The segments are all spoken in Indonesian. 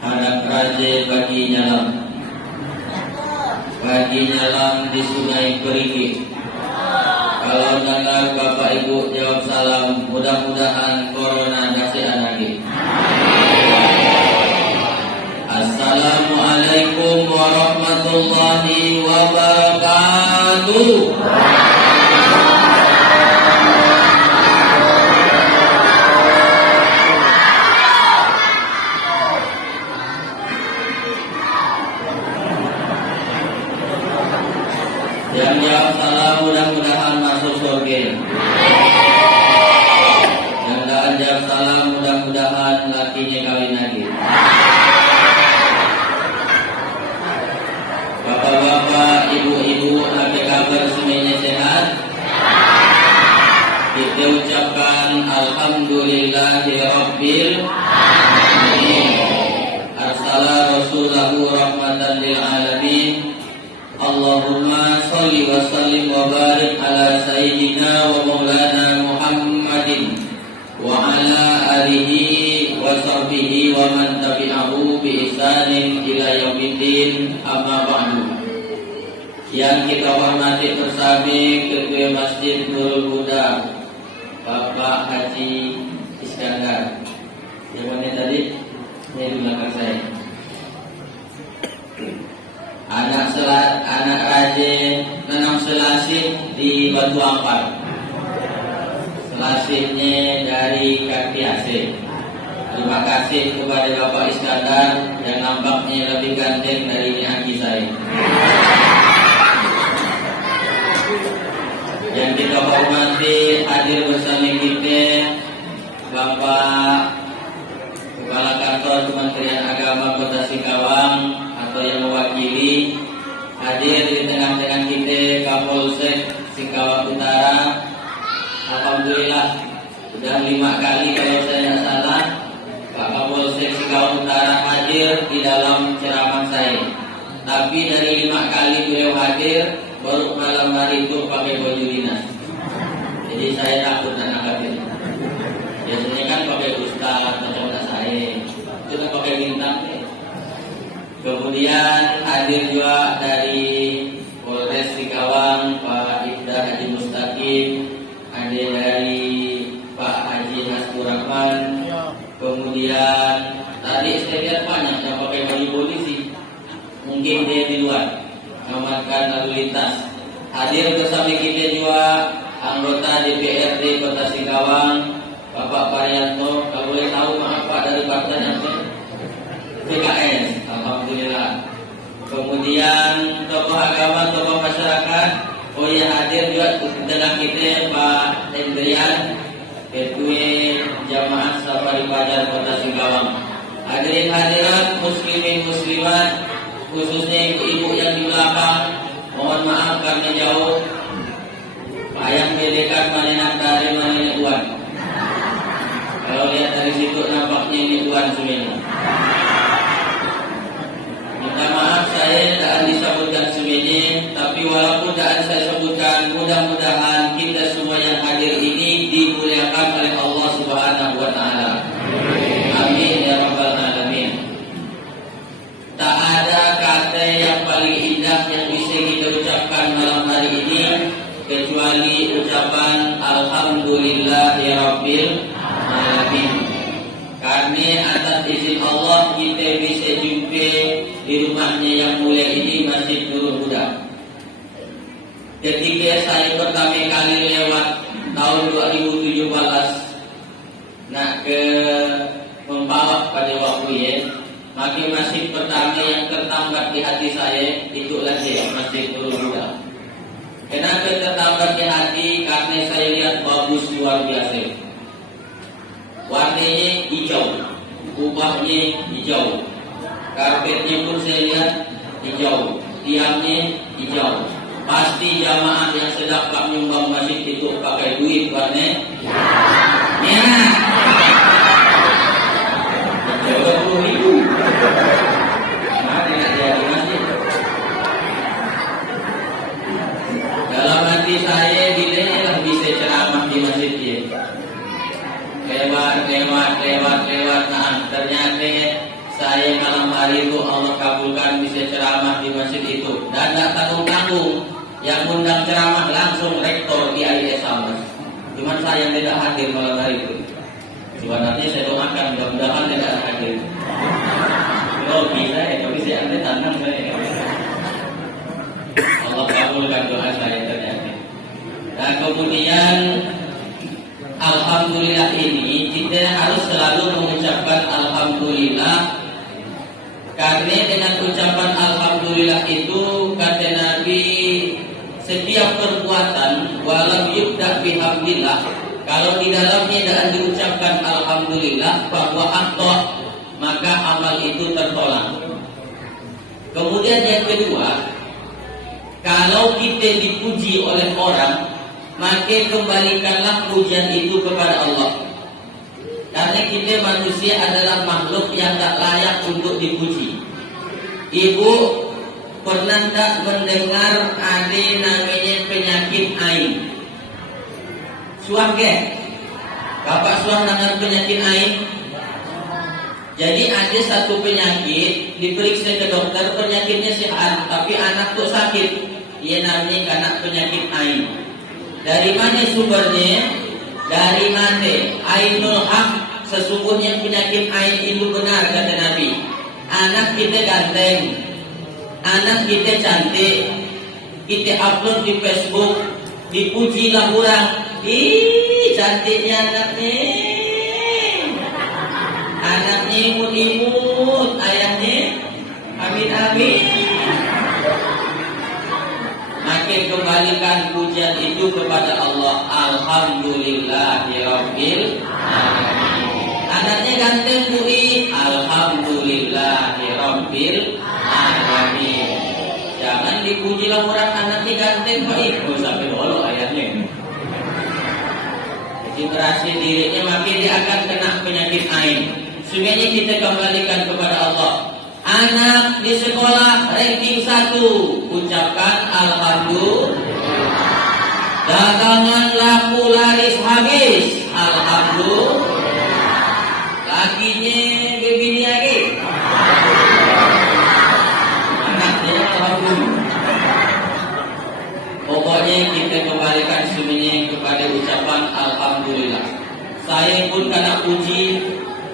Anak raja bagi nyalam di sungai Perigi. Kalau dengar Bapak Ibu jawab salam, mudah-mudahan corona dasih lagi. Assalamualaikum warahmatullahi wabarakatuh. Yang jawab salam mudah-mudahan masuk surga. Yang tak jawab salam mudah-mudahan lakinya kawin lagi. Bapak-bapak, ibu-ibu, apa kabar semuanya sehat? Kita ucapkan alhamdulillahirabbil alamin. Arsala rasulahu rahmatan lil alamin. Allahumma sholli wa sallim wa barik ala sayyidina wa maulana Muhammadin wa ala alihi wa sahbihi wa man tabi'ahu bi ihsanin ila yaumiddin, amma ba'du. Yang kita hormati bersama Ketua Masjid Nurul Huda Bapak Haji Iskandar. Yang mana tadi? Ini di belakang saya. Anak raja nanam selasih di Batu Ampar. Selasihnya dari kaki AC. Terima kasih kepada Bapak Iskandar yang nampaknya lebih ganteng dari aki saya. Yang kita hormati hadir bersama kita Bapak Kepala Kantor Kementerian Agama Kota Singkawang atau yang mewakili, hadir di tengah-tengah kita Kapolsek Singkawang Utara. Alhamdulillah sudah 5 kali kalau saya tidak salah Pak Kapolsek Singkawang Utara hadir di dalam ceramah saya. Tapi dari 5 kali beliau hadir, baru malam hari itu pakai baju dinas. Jadi saya takut dan angkat ini. Biasanya kan pakai ustaz atau saya, itu kan pakai bintang. Kemudian hadir juga dari Polres Singkawang Pak Ibda Haji Mustaqim, hadir dari Pak Haji Hasbur Rahman. Kemudian tadi saya lihat banyak yang pakai baju polisi, mungkin dia di luar mengamankan lalu lintas. Hadir bersama kita juga anggota DPRD Kota Singkawang Bapak Parianto. Kalau boleh tahu maaf Pak, dari partai apa? PKS. Alhamdulillah. Kemudian tokoh agama, tokoh masyarakat. Oh ya, hadir juga tengah kita Pak Hendrian, Ketua Jamaah Safari Fajar Kota Singkawang. Hadirin hadirat, muslimin muslimat, khususnya ibu-ibu yang di belakang, mohon maaf karena jauh. Ayang bedekan mana dari mana Tuhan. Kalau lihat dari situ nampaknya ini Tuhan semuanya. Minta maaf saya tidak disebutkan semuanya, tapi walaupun tidak saya sebutkan, mudah-mudahan kita semua yang hadir ini dimuliakan oleh Allah Subhanahu wa taala. Amin ya rabbal alamin. Tak ada kata yang paling indah yang bisa kita ucapkan malam hari ini kecuali ucapan alhamdulillahirabbil alamin. Karena atas izin Allah kita bisa jumpa di rumahnya yang mulia ini, Masjid Nurul Huda. Ketika saya pertama kali lewat tahun 2017 nak ke Membawa pada waktu ya, maka masjid pertama yang tertambat di hati saya itu lagi Masjid Nurul Huda. Kenapa tertambat di hati? Karena saya lihat bagus luar biasa. Warnanya hijau, kubahnya hijau, karpetnya pun saya lihat hijau, tiangnya hijau. Pasti jamaah yang sedang Pak menyumbang masjid itu pakai duit warna merah. 30.000. Nah, tidak jadi masjid. Dalam hati saya bila lah bisa ceramah di masjid ini. Lewat. Nah, ternyata saya malah hari itu Allah kabulkan bisa ceramah di masjid itu. Dan tidak tanggung-tanggung, yang undang ceramah langsung rektor di IAIN sama. Cuman saya yang tidak hadir malam hari itu. Sebenarnya saya doakan mudah-mudahan tidak hadir. Oh bisa ya, tapi saya ambil tantang saya. Allah kabulkan doa saya ternyata. Nah kemudian alhamdulillah ini kita harus selalu mengucapkan alhamdulillah. Karena dengan ucapan alhamdulillah itu kata Nabi, setiap perbuatan walau yubda bihamdillah, kalau di dalamnya tidak diucapkan alhamdulillah bahwa akhtah, maka amal itu tertolak. Kemudian yang kedua, kalau kita dipuji oleh orang, maka kembalikanlah pujian itu kepada Allah. Karena kita manusia adalah makhluk yang tak layak untuk dipuji. Ibu pernah tak mendengar ada namanya penyakit ain? Suam ke? Bapak suam dengan penyakit ain? Jadi ada satu penyakit, diperiksa ke dokter, penyakitnya sehat, tapi anak tuh sakit. Ia namanya karena penyakit ain. Dari mana sumbernya? Dari mati. Ainul haq, sesungguhnya penyakit ain itu benar kata Nabi. Anak kita ganteng, anak kita cantik, kita upload di Facebook, dipujilah orang. Ih, cantiknya anaknya. Anaknya imut-imut, ayahnya amin-amin. Maka kembalikan pujian itu kepada Allah. Alhamdulillahirabbil alamin. Anaknya ganteng bui, alhamdulillahirabbil alamin. Jangan dipujilah orang anaknya ganteng baik, sampai dulu ayahnya. Jadi berhasil dirinya, maka dia akan kena penyakit ain. Sebenarnya kita kembalikan kepada Allah. Anak di sekolah ranking 1, ucapkan alhamdulillah. Dagangan laku laris habis, alhamdulillah. Lakinya bebini lagi, anaknya alhamdulillah. Pokoknya kita kembalikan semuanya kepada ucapan alhamdulillah. Saya pun kena puji.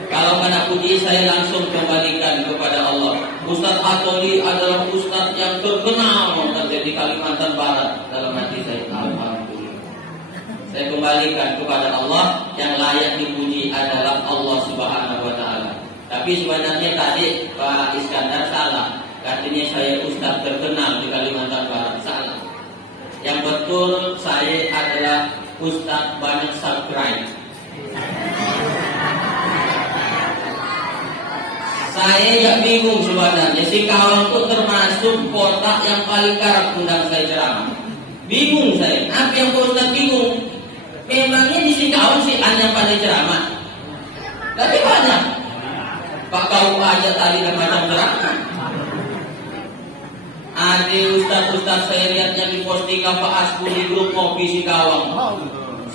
Kalau kena puji saya langsung kembalikan kepada Allah. Ustaz Hatoli adalah ustaz yang terkenal di Kalimantan Barat. Dalam hati saya, alhamdulillah. Saya kembalikan kepada Allah. Yang layak dipuji adalah Allah Subhanahu wa Ta'ala. Tapi sebenarnya tadi Pak Iskandar salah. Katanya saya ustaz terkenal di Kalimantan Barat. Salah. Yang betul saya adalah ustaz banyak subscribe. Saya yang bingung sebenarnya. Singkawang itu termasuk kota yang paling kerap undang saya ceramah. Bingung saya. Apa yang Ustaz bingung? Memangnya di Singkawang sih hanya pada ceramah. Tapi banyak. Pak kau aja tadi dan macam ceramah. Ada ustaz-ustaz saya lihat yang diposting Pak Asbun di grup kopi Singkawang.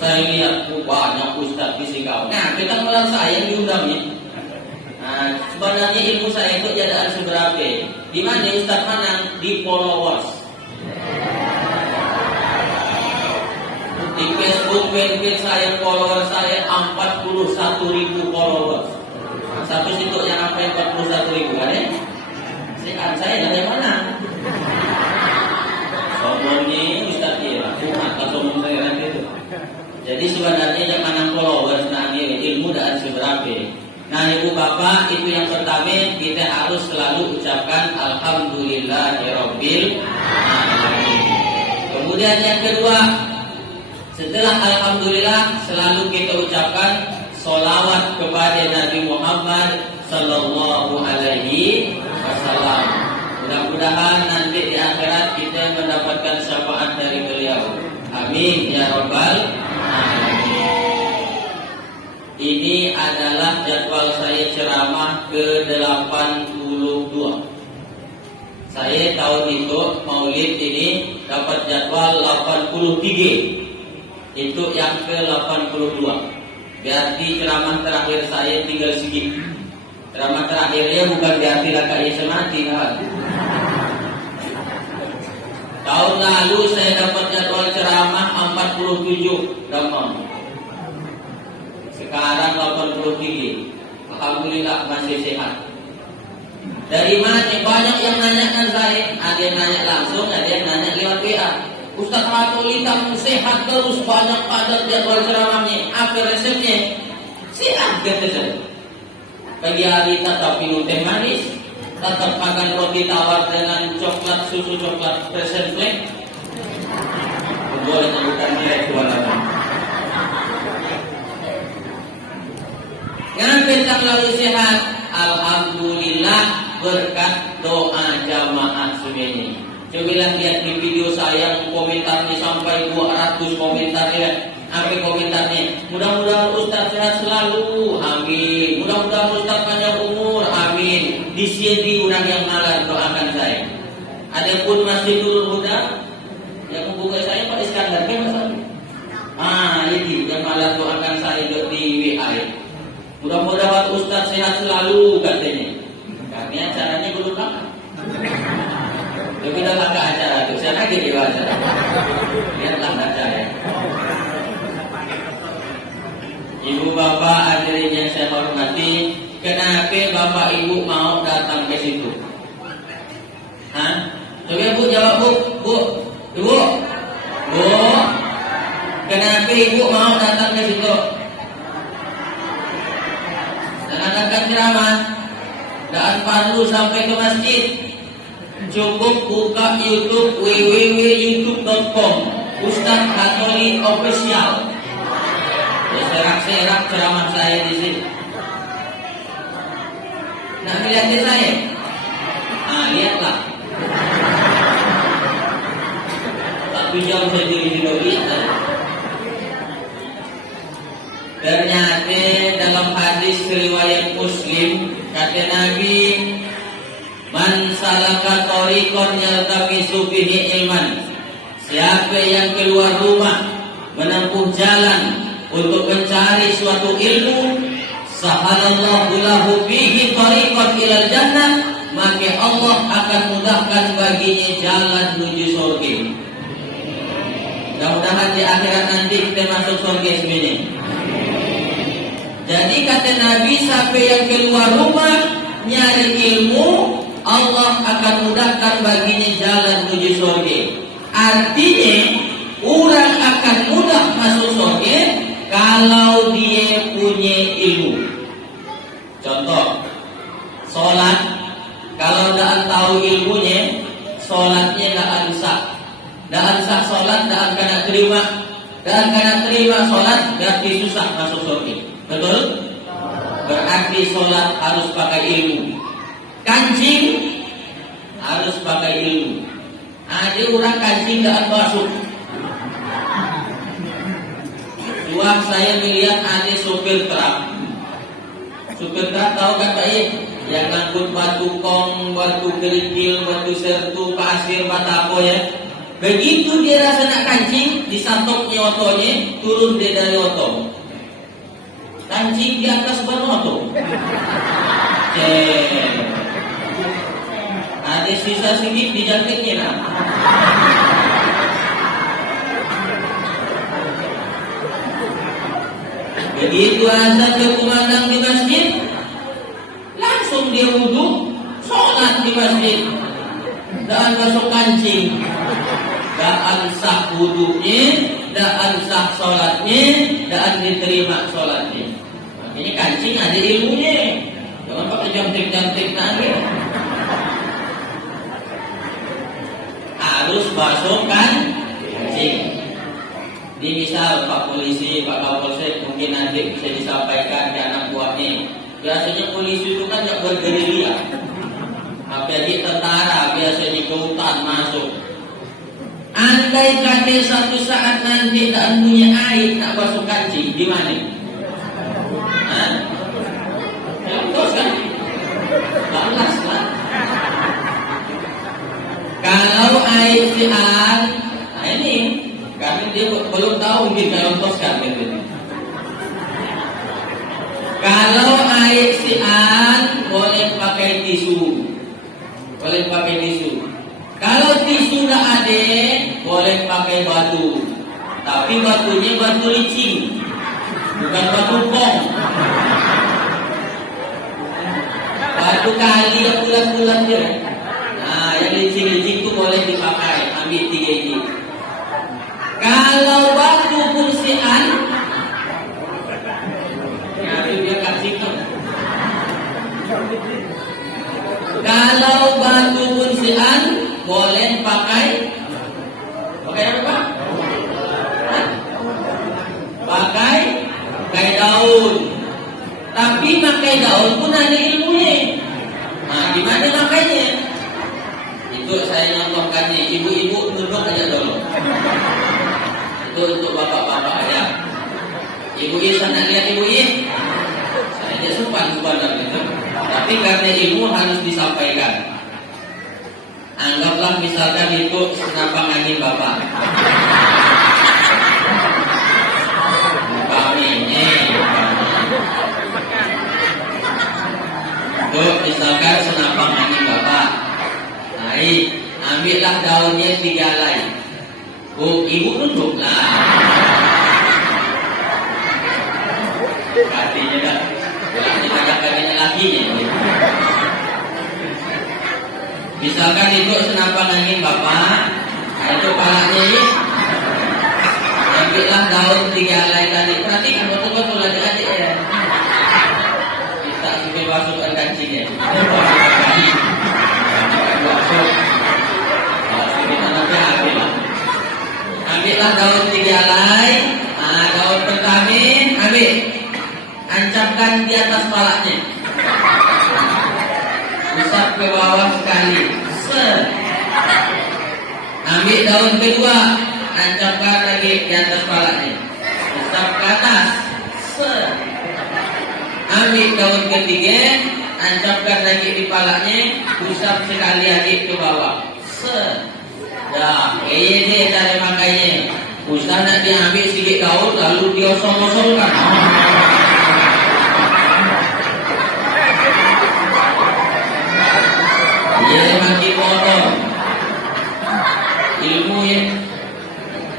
Saya lihat banyak ustaz di Singkawang. Nah, kita malam saya yang diundangnya. Nah, sebenarnya ilmu saya itu tidak seberapa. Di mana Ustaz Manang? Di followers. Di Facebook fanpage saya followers saya 41.000 followers. Satu situ yang apa 41.000 kan ya? Saya dari mana? Sombongnya Ustaz ya. Atau sombong saya nanti itu. Jadi sebenarnya yang Manang followers nah ini ilmu tidak seberapa. Nah ibu bapak, itu yang pertama kita harus selalu ucapkan alhamdulillahirabbil alamin. Kemudian yang kedua, setelah alhamdulillah selalu kita ucapkan sholawat kepada Nabi Muhammad sallallahu alaihi wasallam. Mudah-mudahan nanti di akhirat kita mendapatkan syafaat dari beliau. Amin ya rabbal alamin. Ini adalah jadwal saya ceramah ke-82. Saya tahun itu Maulid ini dapat jadwal 83. Itu yang ke-82. Berarti ceramah terakhir saya tinggal sedikit. Ceramah terakhirnya bukan berarti laka Yesus mati kan. Tahun lalu saya dapat jadwal ceramah 47 Damang. Sekarang 83. Alhamdulillah masih sehat. Dari mana? Banyak yang nanyakan saya. Ada yang nanya langsung, ada yang nanya lewat WA. Ustaz Matulita sehat terus, banyak padat jadwal ceramahnya. Apa resepnya? Sehat kata saya. Pagi hari tetap minum teh manis, tetap makan roti tawar dengan coklat, susu coklat present flake. Boleh bukan nilai jualan. Ngapain tak lalu sehat? Alhamdulillah berkat doa jamaah semuanya. Cobalah lihat di video saya, komentarnya sampai 200 komentar ya. Apa komentarnya? Mudah-mudahan Ustaz sehat selalu, amin. Mudah-mudahan Ustaz panjang umur, amin. Di sini orang yang malah doakan saya. Adapun masih turun muda, yang membuka saya Pak Iskandar kan Mas? Ini yang malah doakan saya di WA. Mudah-mudahan Ustaz sehat selalu katanya. Karena acaranya belum lama. Tapi dah lama acara itu. Saya lagi di acara. Lihatlah baca ya. Ibu bapak hadirin yang saya hormati, kenapa bapak ibu mau datang ke situ? Coba bu jawab bu. Ibu. Kenapa ibu mau datang ke situ? Dengarkan ceramah. Dan perlu sampai ke masjid. Cukup buka YouTube www.youtube.com Ustaz Hatoli Official. Serak-serak ceramah saya di sini. Nak lihat saya? Lihatlah. Tapi jauh saya tidak lihat. Ternyata dalam hadis riwayat Muslim kata Nabi, man salaka tariqan yaltamisu bihi ilman. Siapa yang keluar rumah menempuh jalan untuk mencari suatu ilmu, sahalallahu lahu bihi tariqan ilal jannah, maka Allah akan mudahkan baginya jalan menuju surga. Mudah-mudahan di akhirat nanti kita masuk surga semuanya. Jadi kata Nabi, siapa yang keluar rumah nyari ilmu, Allah akan mudahkan baginya jalan menuju surga. Artinya orang akan mudah masuk surga kalau dia punya ilmu. Contoh, sholat, kalau tidak tahu ilmunya, sholatnya tidak sah. Tidak sah sholat, tidak akan terima. Dan karena terima sholat berarti susah masuk surga. Betul? Berarti sholat harus pakai ilmu. Kancing harus pakai ilmu. Ada orang kancing tidak masuk. Dua saya melihat ada sopir truk. Sopir truk tahu kan Pak ya? Yang ngangkut batu kong, batu kerikil, batu sertu, pasir, batako ya. Begitu dia rasa nak kancing, disantoknya otonya, turun dia dari oto. Kancing di atas ban oto. Ada sisa sedikit di jantiknya nak. Begitu azan berkumandang di masjid, langsung dia wudhu, sholat di masjid. Dan masuk kancing. Dan sah wudunya, dan sah sholatnya, dan diterima sholatnya. Makanya kancing ada ilmunya. Jangan pakai jantik-jantik nanti. Harus masukkan kancing. Ini misal Pak Polisi, Pak Kapolsek mungkin nanti bisa disampaikan ke anak buahnya. Biasanya polisi itu kan tidak bergerilya. Apalagi tentara biasanya ke hutan masuk. Andai kata satu saat nanti tak punya air nak basuh kancing, di mana? Terus kan? Balas lah. Kalau air sian, nah ini karena dia belum tahu mungkin kalau toskan gitu. Kalau air sian boleh pakai tisu. Kalau tisu nggak ada, boleh pakai batu. Tapi batunya batu licin, bukan batu pong. Batu kali yang bulat-bulat dia. Nah, yang licin-licin itu boleh dipakai. Ambil 3 ini. Kalau batu fungsian, ya dia kasih tu. Kalau batu fungsian boleh pakai apa Pak? Pakai daun. Tapi pakai daun pun ada ilmunya. Nah, gimana makanya? Itu saya contohkan nih, ibu-ibu duduk aja dulu. Itu untuk bapak-bapak aja. Ibu-ibu sana lihat ibu-ibu. Saya dia sopan gitu. Tapi karena ilmu harus disampaikan. Anggaplah misalkan itu senapang angin bapak. Tuh, misalkan senapang angin bapak. Naik, ambillah daunnya 3 helai. Bu, ibu duduklah. Hatinya dah. Kita kakaknya lakinya. Misalkan itu senapang angin bapak. Nah, itu palanya ini. Ambillah daun 3 helai tadi. Perhatikan betul-betul adik-adik ya. Kita sampai masukkan kancingnya. Ambillah daun 3 helai. Nah, daun pertama ambil. Ancapkan di atas palanya. Usap ke bawah sekali. Ambil daun kedua. Ancapkan lagi di atas palanya. Usap ke atas. Ambil daun ketiga. Ancapkan lagi di palanya. Usap sekali lagi ke bawah. Ya, ini cara makainya. Usah nak diambil sedikit daun lalu diosong-osongkan. Dia makin kotor. Ilmu ya.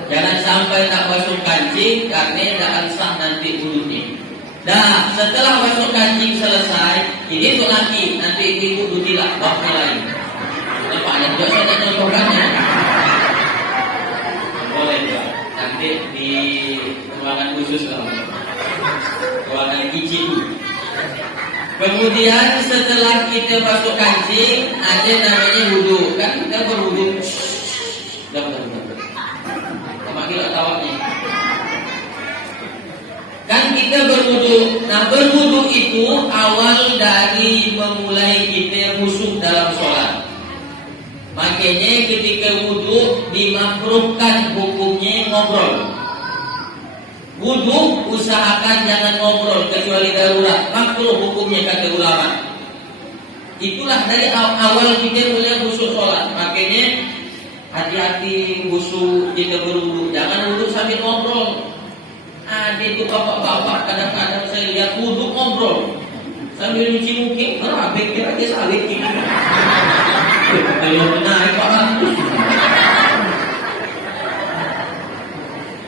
Jangan sampai tak masuk kancing karena tak sah nanti wudhunya. Dah, setelah masuk kancing selesai, ini untuk laki, nanti ibu wudhu lah, waktu lain. Lepas yang juga saya contohkannya. Boleh ya. Nanti di ruangan khusus kalau ruangan kicin. Kemudian setelah kita masuk kancing, ada namanya wudhu. Kan kita berwudhu. Sama kita tawaknya. Kan kita berwudhu. Nah, berwudhu itu awal dari memulai kita khusyuk dalam sholat. Makanya ketika wudhu dimakruhkan hukumnya ngobrol. Wudhu usahakan jangan ngobrol kecuali darurat. Makruh hukumnya kata ulama. Itulah dari awal kita mulai khusyuk sholat. Makanya hati-hati khusyuk kita berwudhu. Jangan wudhu sambil ngobrol. Ada itu bapak-bapak kadang-kadang saya lihat wudhu ngobrol sambil cuci muka. Berapa kira dia salib gitu. Kalau benar paham.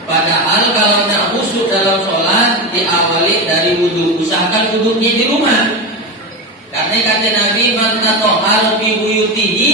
Padahal kalau nak khusyuk dalam sholat diawali dari wudhu. Usahakan wudhunya di rumah. Karena kata Nabi, man tatahharu fi buyutihi,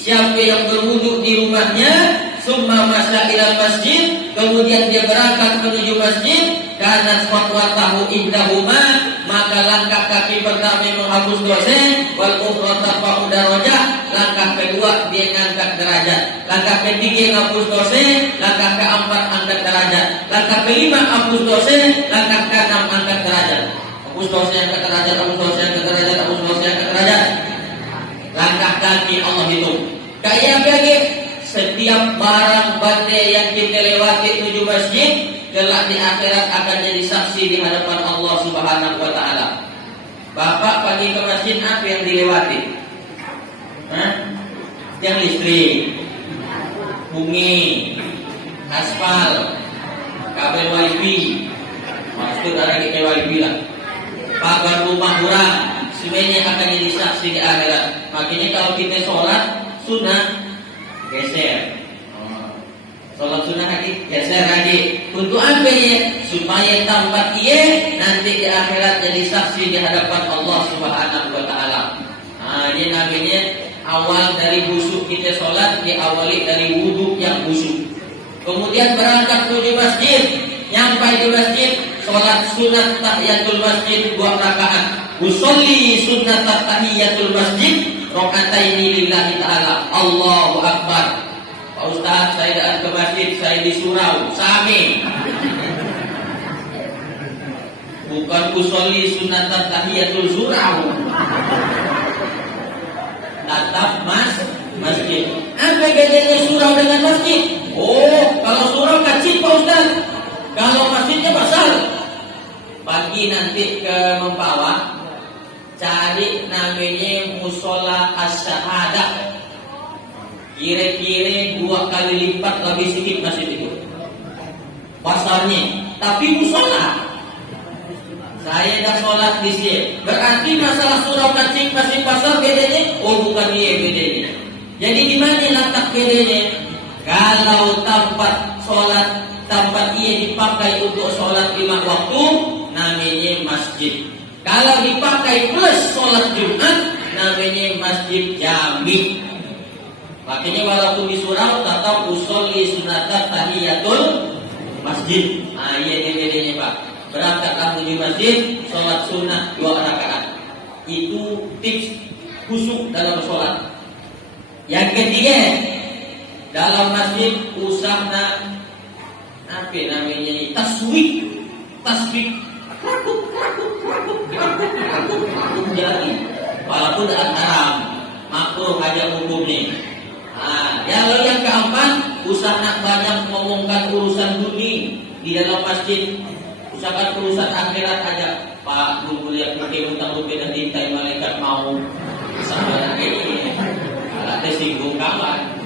siapa yang berwudhu di rumahnya, summa masya ilal masjid, kemudian dia berangkat menuju masjid, karena khutwatahu indahuma, maka langkah kaki pertama menghapus dosa, wal ukhra tarfa'u darajah, langkah kedua dia ngangkat derajat, langkah ketiga menghapus dosa, langkah keempat angkat derajat, langkah kelima hapus dosa, langkah keenam angkat derajat. Hapus dosa, angkat derajat, hapus dosa, angkat derajat, hapus dosa, angkat derajat. Langkah kaki Allah hitung. Kayak setiap barang benda yang kita lewati menuju masjid, kelak di akhirat akan jadi saksi di hadapan Allah Subhanahu wa taala. Bapak pergi ke masjid, apa yang dilewati? Yang listrik, bungi, aspal, kabel wifi, maksud ada kabel wifi lah. Pagar rumah orang, semuanya akan jadi saksi di akhirat. Makanya kalau kita sholat sunnah geser. Sholat sunnah lagi geser lagi. Untuk apa ya? Supaya tempat dia nanti di akhirat jadi saksi di hadapan Allah Subhanahu wa taala. Nah, ini namanya awal dari busuk kita sholat diawali dari wudhu yang busuk. Kemudian berangkat menuju masjid, nyampai di masjid, sholat sunat tahiyatul masjid 2 rakaat. Usolli sunat tahiyatul masjid rakaataini lillahi ta'ala. Allahu akbar. Pak Ustaz, saya datang ke masjid, saya di surau, sami. Bukan usolli sunat tahiyatul surau. Tatap masjid. Apa bedanya surau dengan masjid? Oh, kalau surau kecil Pak Ustaz. Kalau masjidnya besar. Pagi nanti ke Mempawah, cari namanya musola as-syahadah. Kira-kira 2 kali lipat lebih sedikit masjid itu pasarnya, tapi musola. Saya dah sholat di sini. Berarti masalah surau kecil masjid pasar bedanya? Oh, bukan dia bedanya. Jadi di mana letak bedanya? Kalau tempat sholat, tempat ia dipakai untuk sholat 5 waktu, namanya masjid. Kalau dipakai plus sholat Jumat, namanya masjid jami. Makanya walaupun di surau tetap usolli sunatan tahiyatul masjid. Nah, iya bedanya Pak. Berangkatlah menuju masjid, sholat sunnah 2 rakaat. Itu tips khusyuk dalam sholat. Yang ketiga, dalam masjid usahna apa namanya tasbih. Jadi walaupun haram, makruh aja hukumnya. Nah, yang keempat, usaha banyak ngomongkan urusan dunia di dalam masjid. Usahakan urusan akhirat aja. Pak, nunggu lihat mungkin utang-utang dan dintai malaikat mau sama ini. Alat tersinggung kawan.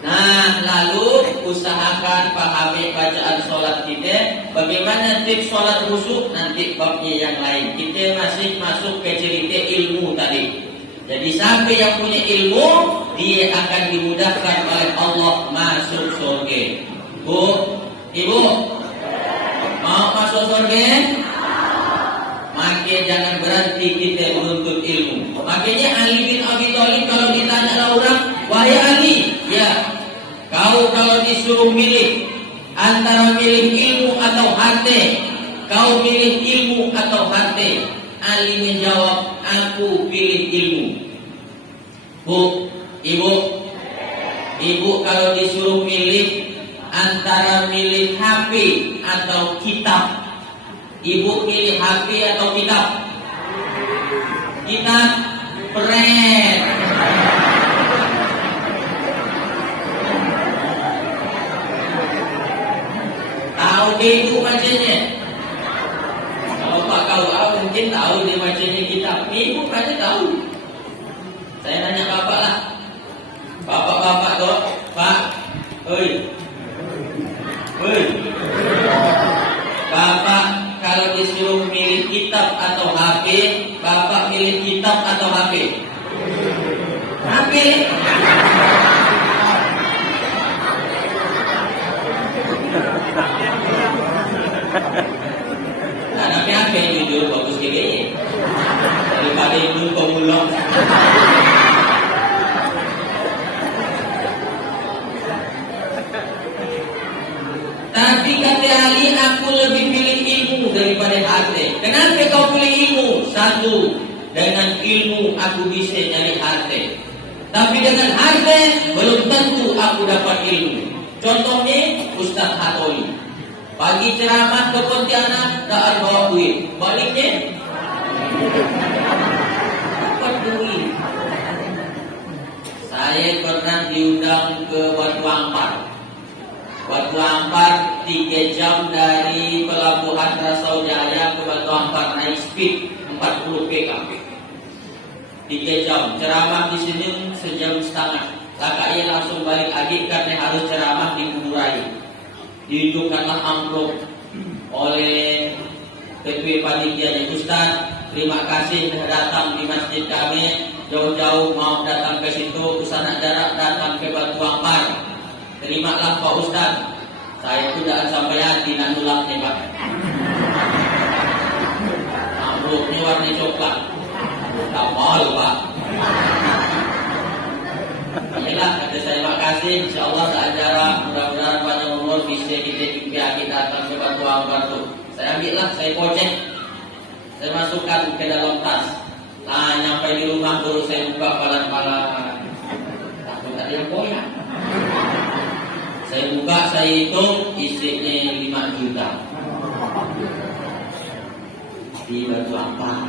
Nah, lalu usahakan pahami bacaan sholat kita. Bagaimana tips sholat khusyuk? Nanti babnya yang lain. Kita masih masuk ke cerita ilmu tadi. Jadi sampai yang punya ilmu, dia akan dimudahkan oleh Allah masuk surga. Bu, ibu, mau masuk surga? Maka jangan berhenti kita menuntut ilmu. Makanya Ali bin Abi Thalib kalau ditanya orang, wahai Ali, ya, kau kalau disuruh milih antara milih ilmu atau harta, kau pilih ilmu atau harta? Ali menjawab, aku pilih ilmu. Bu, ibu kalau disuruh milih antara milih HP atau kitab, ibu pilih HP atau kitab? Kitab. Keren. Tahu dia itu bacanya? Kalau Pak kau mungkin tahu dia bacanya kitab. Ibu pasti tahu. Saya nanya bapak lah. Bapak tuh, Pak, Bapak kalau disuruh milih kitab atau HP, Bapak milih kitab atau HP? HP. Nah, tapi HP jujur bagus gini. Daripada itu pemulung. Tapi kata Ali, aku lebih pilih ilmu daripada harta. Kenapa kau pilih ilmu? Satu, dengan ilmu aku bisa nyari harta. Tapi dengan harta belum tentu aku dapat ilmu. Contohnya Ustaz Hatoli. Pagi ceramah ke Pontianak, tak bawa duit. Baliknya dapat duit. Saya pernah diundang ke Batu Ampar. Batu Ampar 3 jam dari Pelabuhan Rasau-Jaya ke Batu Ampar naik speed 40 km. 3 jam. Ceramah di sini 1,5 jam. Kakaknya langsung balik lagi karena harus ceramah di Kuburai. Dihidupkanlah amplop oleh ketua panitianya, Ustaz, Terima kasih sudah datang di masjid kami. Jauh-jauh mau datang ke situ, usaha jarak datang ke Batu Ampar. Terimalah Pak Ustaz. Saya sudah sampai hati nak nolak nih Pak. Amplopnya warna coklat. Tak mau Pak. Inilah kata saya makasih. InsyaAllah tak jarak. Mudah-mudahan panjang umur bisa kita datang ke Batu Ampar tu. Saya ambillah, saya kocek. Saya masukkan ke dalam tas. Nyampe di rumah baru saya buka palan-palan. Takut tak ada yang koyak. Saya buka, saya hitung isinya 5 juta. Di Batu Ampar.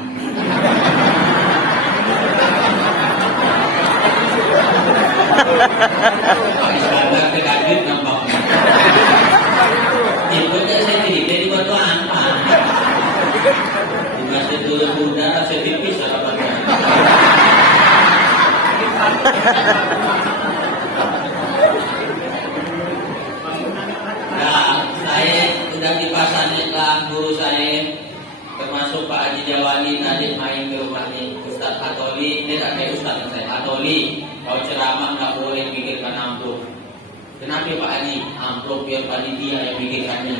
Sekarang terkajut nampaknya. Inputnya saya di Batu Ampar. Masih turun udara setipis harapannya. Nah, saya sudah dipasangin lah guru saya, termasuk Pak Haji Jawali tadi main ke rumahnya Ustaz Atoli. Dia tak kayak Ustaz saya Atoli. Kalau ceramah nggak boleh pikirkan amplop. Kenapa Pak Haji? Amplop biar panitia yang pikirkannya.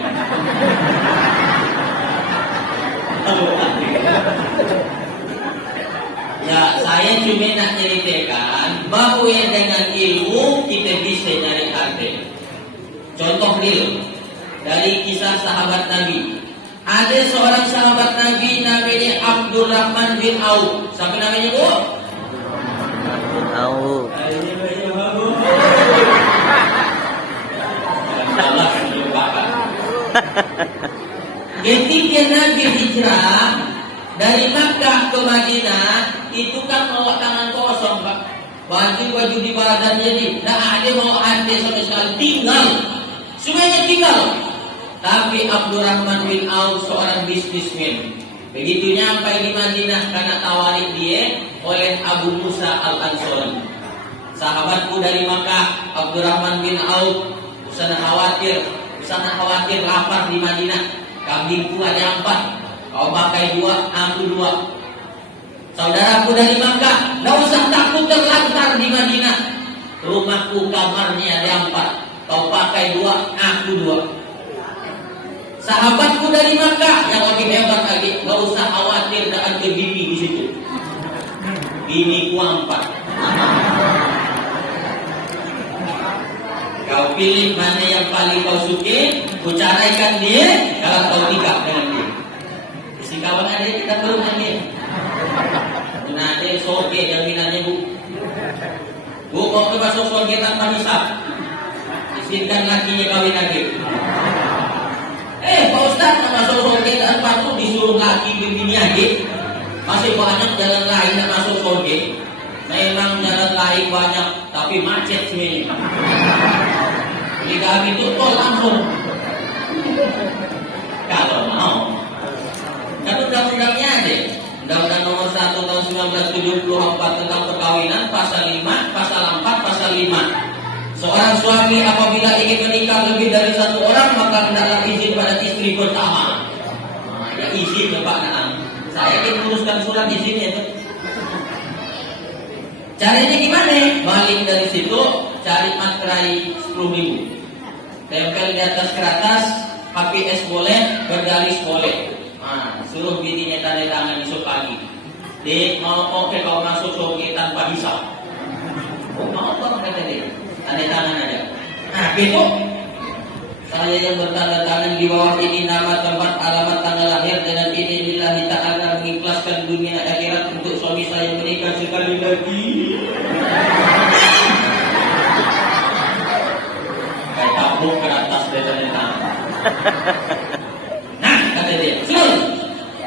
Ya, saya cuma nak ceritakan bahwa dengan ilmu kita bisa nyari harta. Contoh real dari kisah sahabat Nabi. Ada seorang sahabat Nabi namanya Abdurrahman bin Auf. Siapa namanya Bu? Auf. Salah lupakan. Ketika Nabi hijrah dari Makkah ke Madinah, itu kan bawa tangan kosong Pak. Baju di badan jadi, tak ada bawa hati sampai sekali, tinggal. Semuanya tinggal. Tapi Abdurrahman bin Auf seorang bisnismen. Begitu nyampe di Madinah karena tawarik dia oleh Abu Musa Al-Ansari. Sahabatku dari Makkah, Abdurrahman bin Auf, usah khawatir lapar di Madinah. Kambingku ada 4, kau pakai 2, aku 2. Saudaraku dari Makkah, tidak usah takut terlantar di Madinah. Rumahku kamarnya ada 4, kau pakai 2, aku 2. Sahabatku dari Makkah yang lebih hebat lagi, tidak usah khawatir tidak ada bini di situ. Biniku 4. Kau pilih mana yang paling kau suka, kau caraikan dia, kalau kau nikah dengan dia. Si kawan ada kita belum lagi. Nah, ada soge yang minatnya Bu. Bu, kau masuk soge tanpa hisap. Izinkan lakinya kawin lagi. Pak Ustaz, masuk soge tanpa itu disuruh laki bini lagi. Masih banyak jalan lain yang masuk soge. Memang jalan lain banyak, tapi macet semuanya. Jadi kami itu tol langsung. Kalau mau. Kan undang-undangnya ada. Undang-undang nomor 1 tahun 1974 tentang perkawinan, pasal 5, pasal 4, pasal 5. Seorang suami apabila ingin menikah lebih dari 1 orang, maka hendaklah izin pada istri pertama. Ya izin ya Pak Naan. Saya ingin menguruskan surat izinnya itu. Caranya gimana? Balik dari situ, cari materai 10.000. Tempel di atas kertas, HPS boleh, bergaris boleh. Suruh bininya tanda tangan besok pagi. Dek, mau oke kau masuk soge tanpa hisap. Mau apa kata dia? Tanda tangan ada. Besok saya yang bertanda tangan di bawah ini nama, tempat, alamat, tanggal lahir dengan ini lillahi ta'ala mengikhlaskan dunia akhirat untuk suami saya menikah sekali lagi. Kayak tabruk ke atas dari tanda tangan. Nah, kata dia, suruh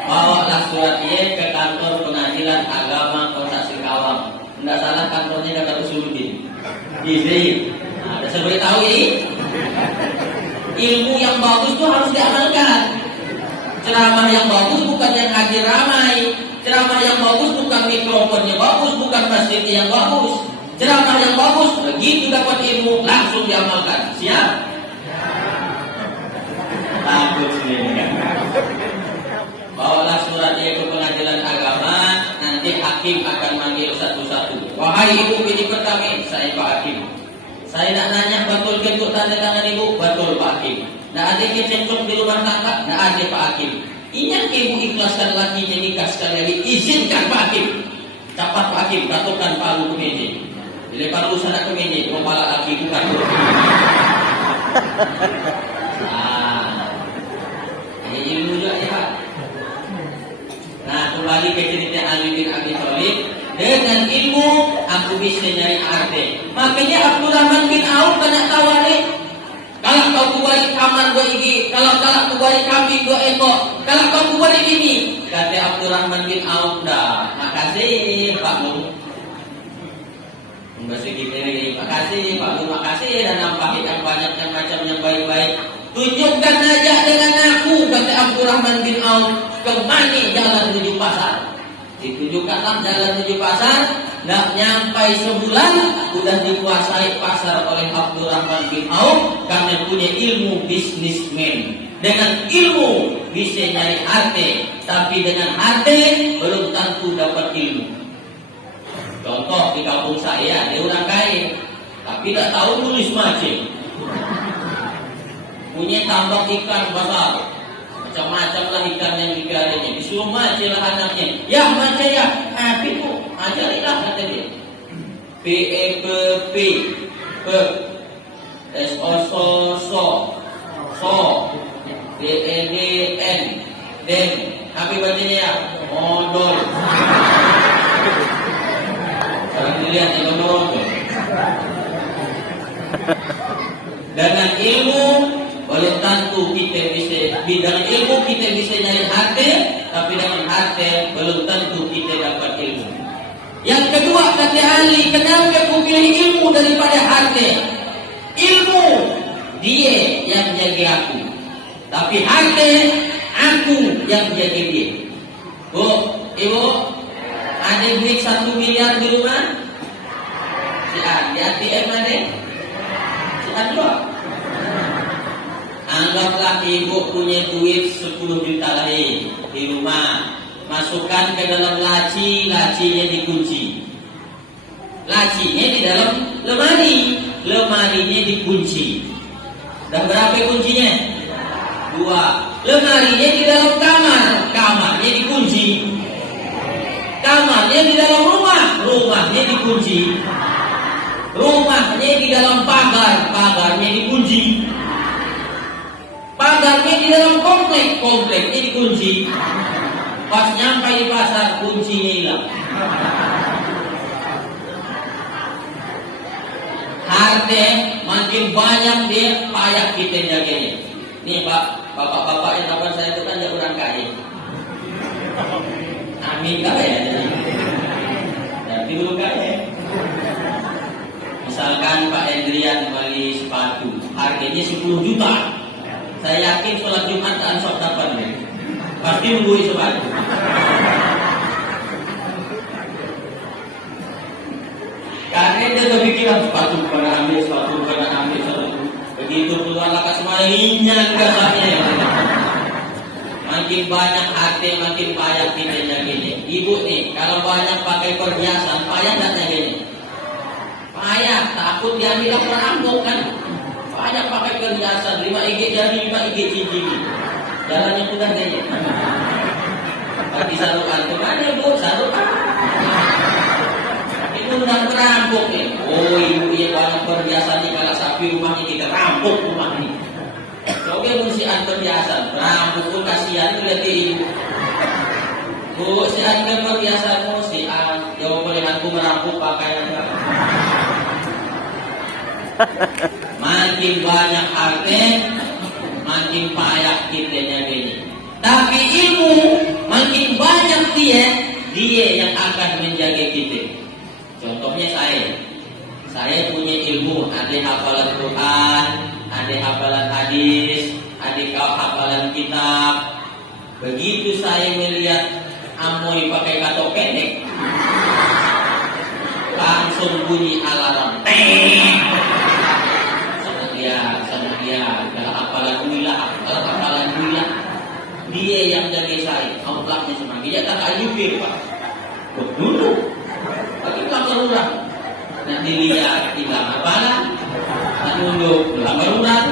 bawalah surat dia ke kantor pengadilan agama Kota Singkawang. Tidak salah kantornya kata Usuluddin. Izin. Nah, saya beritahu ini. Ilmu yang bagus itu harus diamalkan. Ceramah yang bagus bukan yang hadir ramai. Ceramah yang bagus bukan mikrofonnya bagus, bukan masjidnya yang bagus. Ceramah yang bagus, begitu dapat ilmu langsung diamalkan. Siap? Takut sendiri kan? Bawalah suratnya ke pengadilan agama Wahai ibu bini pertama, saya Pak Hakim. Saya nak nanya betul ke untuk tanda tangan ibu? Betul Pak Hakim. Nak ada kececok di rumah tangga? Nak ada Pak Hakim. Ingat ke ibu ikhlaskan lakinya nikah sekali lagi? Izinkan Pak Hakim. Cepat Pak Hakim, katakan palu ke meja. Bila palu sana ke meja, kepala laki bukan. Ini ilmu juga ya Pak. Nah, kembali ke cerita Ali bin Abi Thalib. Dengan ilmu aku bisa nyari arti. Makanya Abdurrahman bin Auf kena tawari. Kalau kau kubalik kamar dua gigi, kalau kubalik kambing 2 ekor, kalau kau kubalik ini, kata Abdurrahman bin Auf, dah, makasih Pak Mu. Bahasa kita ini, makasih Pak Mu, makasih dan nampakin yang banyak yang macam yang baik-baik. Tunjukkan aja dengan aku, kata Abdurrahman bin Auf, kemana jalan menuju pasar. Ditunjukkanlah jalan menuju pasar. Nak nyampai sebulan sudah dikuasai pasar oleh Abdurrahman bin Auf karena punya ilmu bisnismen. Dengan ilmu bisa nyari harta, tapi dengan harta belum tentu dapat ilmu. Contoh di kampung saya ada orang kaya, tapi tak tahu nulis macam. Punya tambak ikan besar. Macam-macam lah ikan yang digaranya. Disuruh macam lah anaknya. Ya macam ya. Itu ajarilah kata dia. P-E-P-P S-O-S-O D-E-D-N Den. Apa bacanya ya? Modal. Sekarang dilihat yang nomor tu. Dengan ilmu belum tentu kita bisa. Dengan ilmu kita bisa nyari harta, tapi dengan harta belum tentu kita dapat ilmu. Yang kedua kata Ali, kenapa aku pilih ilmu daripada harta? Ilmu dia yang jaga aku, tapi harta aku yang jaga dia. Bu, ibu, ada duit 1 miliar di rumah? Si A, di ATM ada? Si A juga. Anggaplah ibu punya duit 10 juta lagi di rumah. Masukkan ke dalam laci, lacinya dikunci. Lacinya di dalam lemari, lemarinya dikunci. Dan berapa kuncinya? 2. Lemarinya di dalam kamar, kamarnya dikunci. Kamarnya di dalam rumah, rumahnya dikunci. Rumahnya di dalam pagar, pagarnya dikunci. Pagarnya di dalam komplek, kompleknya dikunci. Pas nyampe di pasar, kuncinya hilang. Harta makin banyak dia, payah kita jaganya. Nih Pak, bapak-bapak yang dapat saya itu kan dia orang kaya. Amin kaya. Tapi belum kaya. Misalkan Pak Endrian beli sepatu, harganya 10 juta. Saya yakin sholat Jumat tak ansok dapat nih. Pasti menggui sepatu. Karena dia berpikiran sepatu pada ambil, sepatu pada ambil, sepatu. Begitu keluar lakas mainnya kasarnya. Makin banyak harta, makin payah kita jaganya. Ibu nih, kalau banyak pakai perhiasan, payah tak jaganya? Payah, takut diambil perampok kan? Payah pakai perhiasan, 5 IG jari, 5 IG cincin. Jalannya mudah saja. Bagi sarukan kemana bu? Sarukan. Itu udah merampok nih. Oh ibu yang banyak perhiasan nih, kalau sapi rumahnya kita rampok rumah ini. Coba musian perhiasan, rampok pun kasihan itu lihat ibu. Bu, sihatkan perhiasanmu, sihat. Jauh boleh aku merampok pakaian. Makin banyak harta, makin payah kita jaganya. Tapi ilmu makin banyak dia yang akan menjaga kita. Contohnya saya punya ilmu, ada hafalan Quran, ada hafalan hadis, ada hafalan kitab. Begitu saya melihat Amoy pakai katok pendek, langsung bunyi alarm. Sama dia, kalau hafalan wilayah, dia yang jaga saya, Allahnya semua. Dia tak ayubir Pak. Dulu, bagi kalau orang. Nak dilihat hilang apalah, nak nunduk lamar orang.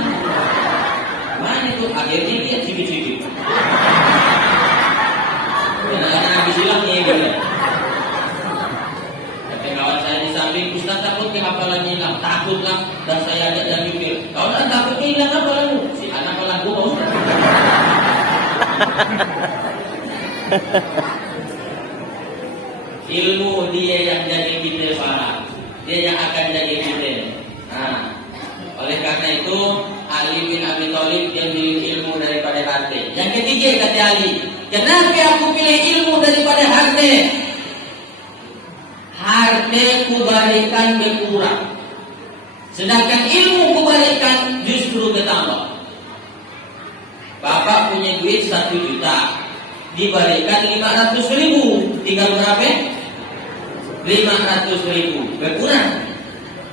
Mana itu akhirnya lihat sedikit-sedikit. Anak-anak habis hilang nih gitu. Kata kawan saya di samping, Ustaz takut ke hafalannya hilang. Takutlah, dan saya ajak dan mikir. Kau nak takutnya hilang hafalanmu? Si anak hafalan gua Ustaz. Ilmu dia yang jadi kita faham. Dia yang akan jadi kita. Nah, oleh karena itu Ali bin Abi Thalib dia pilih ilmu daripada harta. Yang ketiga kata Ali, kenapa aku pilih ilmu daripada harta? Harta kubalikan berkurang, sedangkan ilmu kubalikan justru bertambah. Bapak punya duit 1 juta, dibalikan 500.000, tinggal berapa? 500.000, berkurang.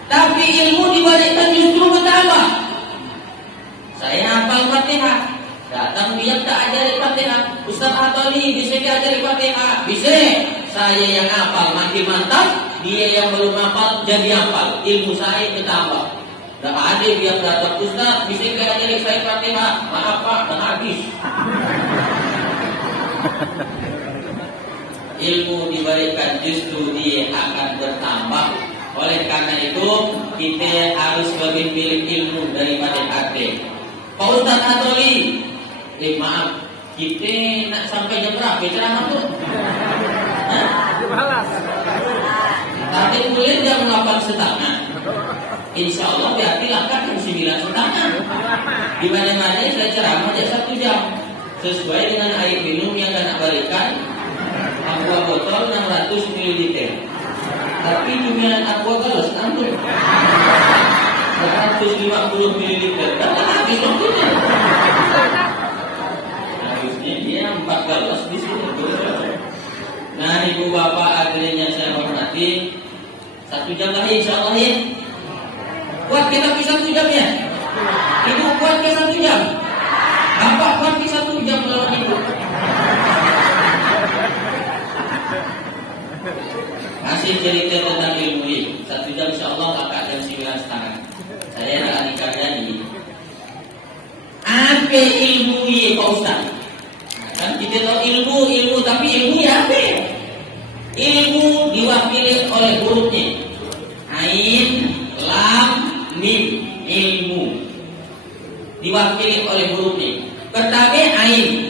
Tapi ilmu dibalikan justru bertambah. Saya hafal Fatihah, datang dia tak ajari Fatihah. Ustaz Atoli bisa diajari Fatihah? Bisa. Saya yang hafal makin mantap, dia yang belum hafal jadi hafal. Ilmu saya bertambah. Tak ada yang datang, Ustaz bisa diajari saya Fatihah? Maaf Pak, dah habis. Ilmu dibalikan justru dia akan bertambah. Oleh karena itu kita harus lebih pilih ilmu daripada harta. Pak Ustaz Atoli, maaf, kita nak sampai jam berapa ceramah tu? Tadi mulai jam 8.30. Insya Allah berarti kan jam 9.30. Di mana-mana saya ceramah aja 1 jam. Sesuai dengan air minum yang nak balikan. Aqua botol 600 ml. Tapi cuma aqua gelas ampun 150 ml. Dah habis waktunya. Harusnya dia 4 gelas di sini. Nah, ibu bapak akhirnya saya hormati, 1 jam lagi insya Allah ya. Kuat kita bisa 1 jam ya. Ibu kuat ke 1 jam. Bapak kuat ke 1 jam melawan ibu. Masih cerita tentang ilmu ini. 1 jam insya Allah akan jam 9.30. Saya nak adik jadi. Apa ilmu ini Pak Ustaz? Kan kita tahu ilmu tapi ilmu ya apa? Ilmu diwakili oleh hurufnya. Ain, lam, mim. Ilmu diwakili oleh hurufnya. Pertama ain.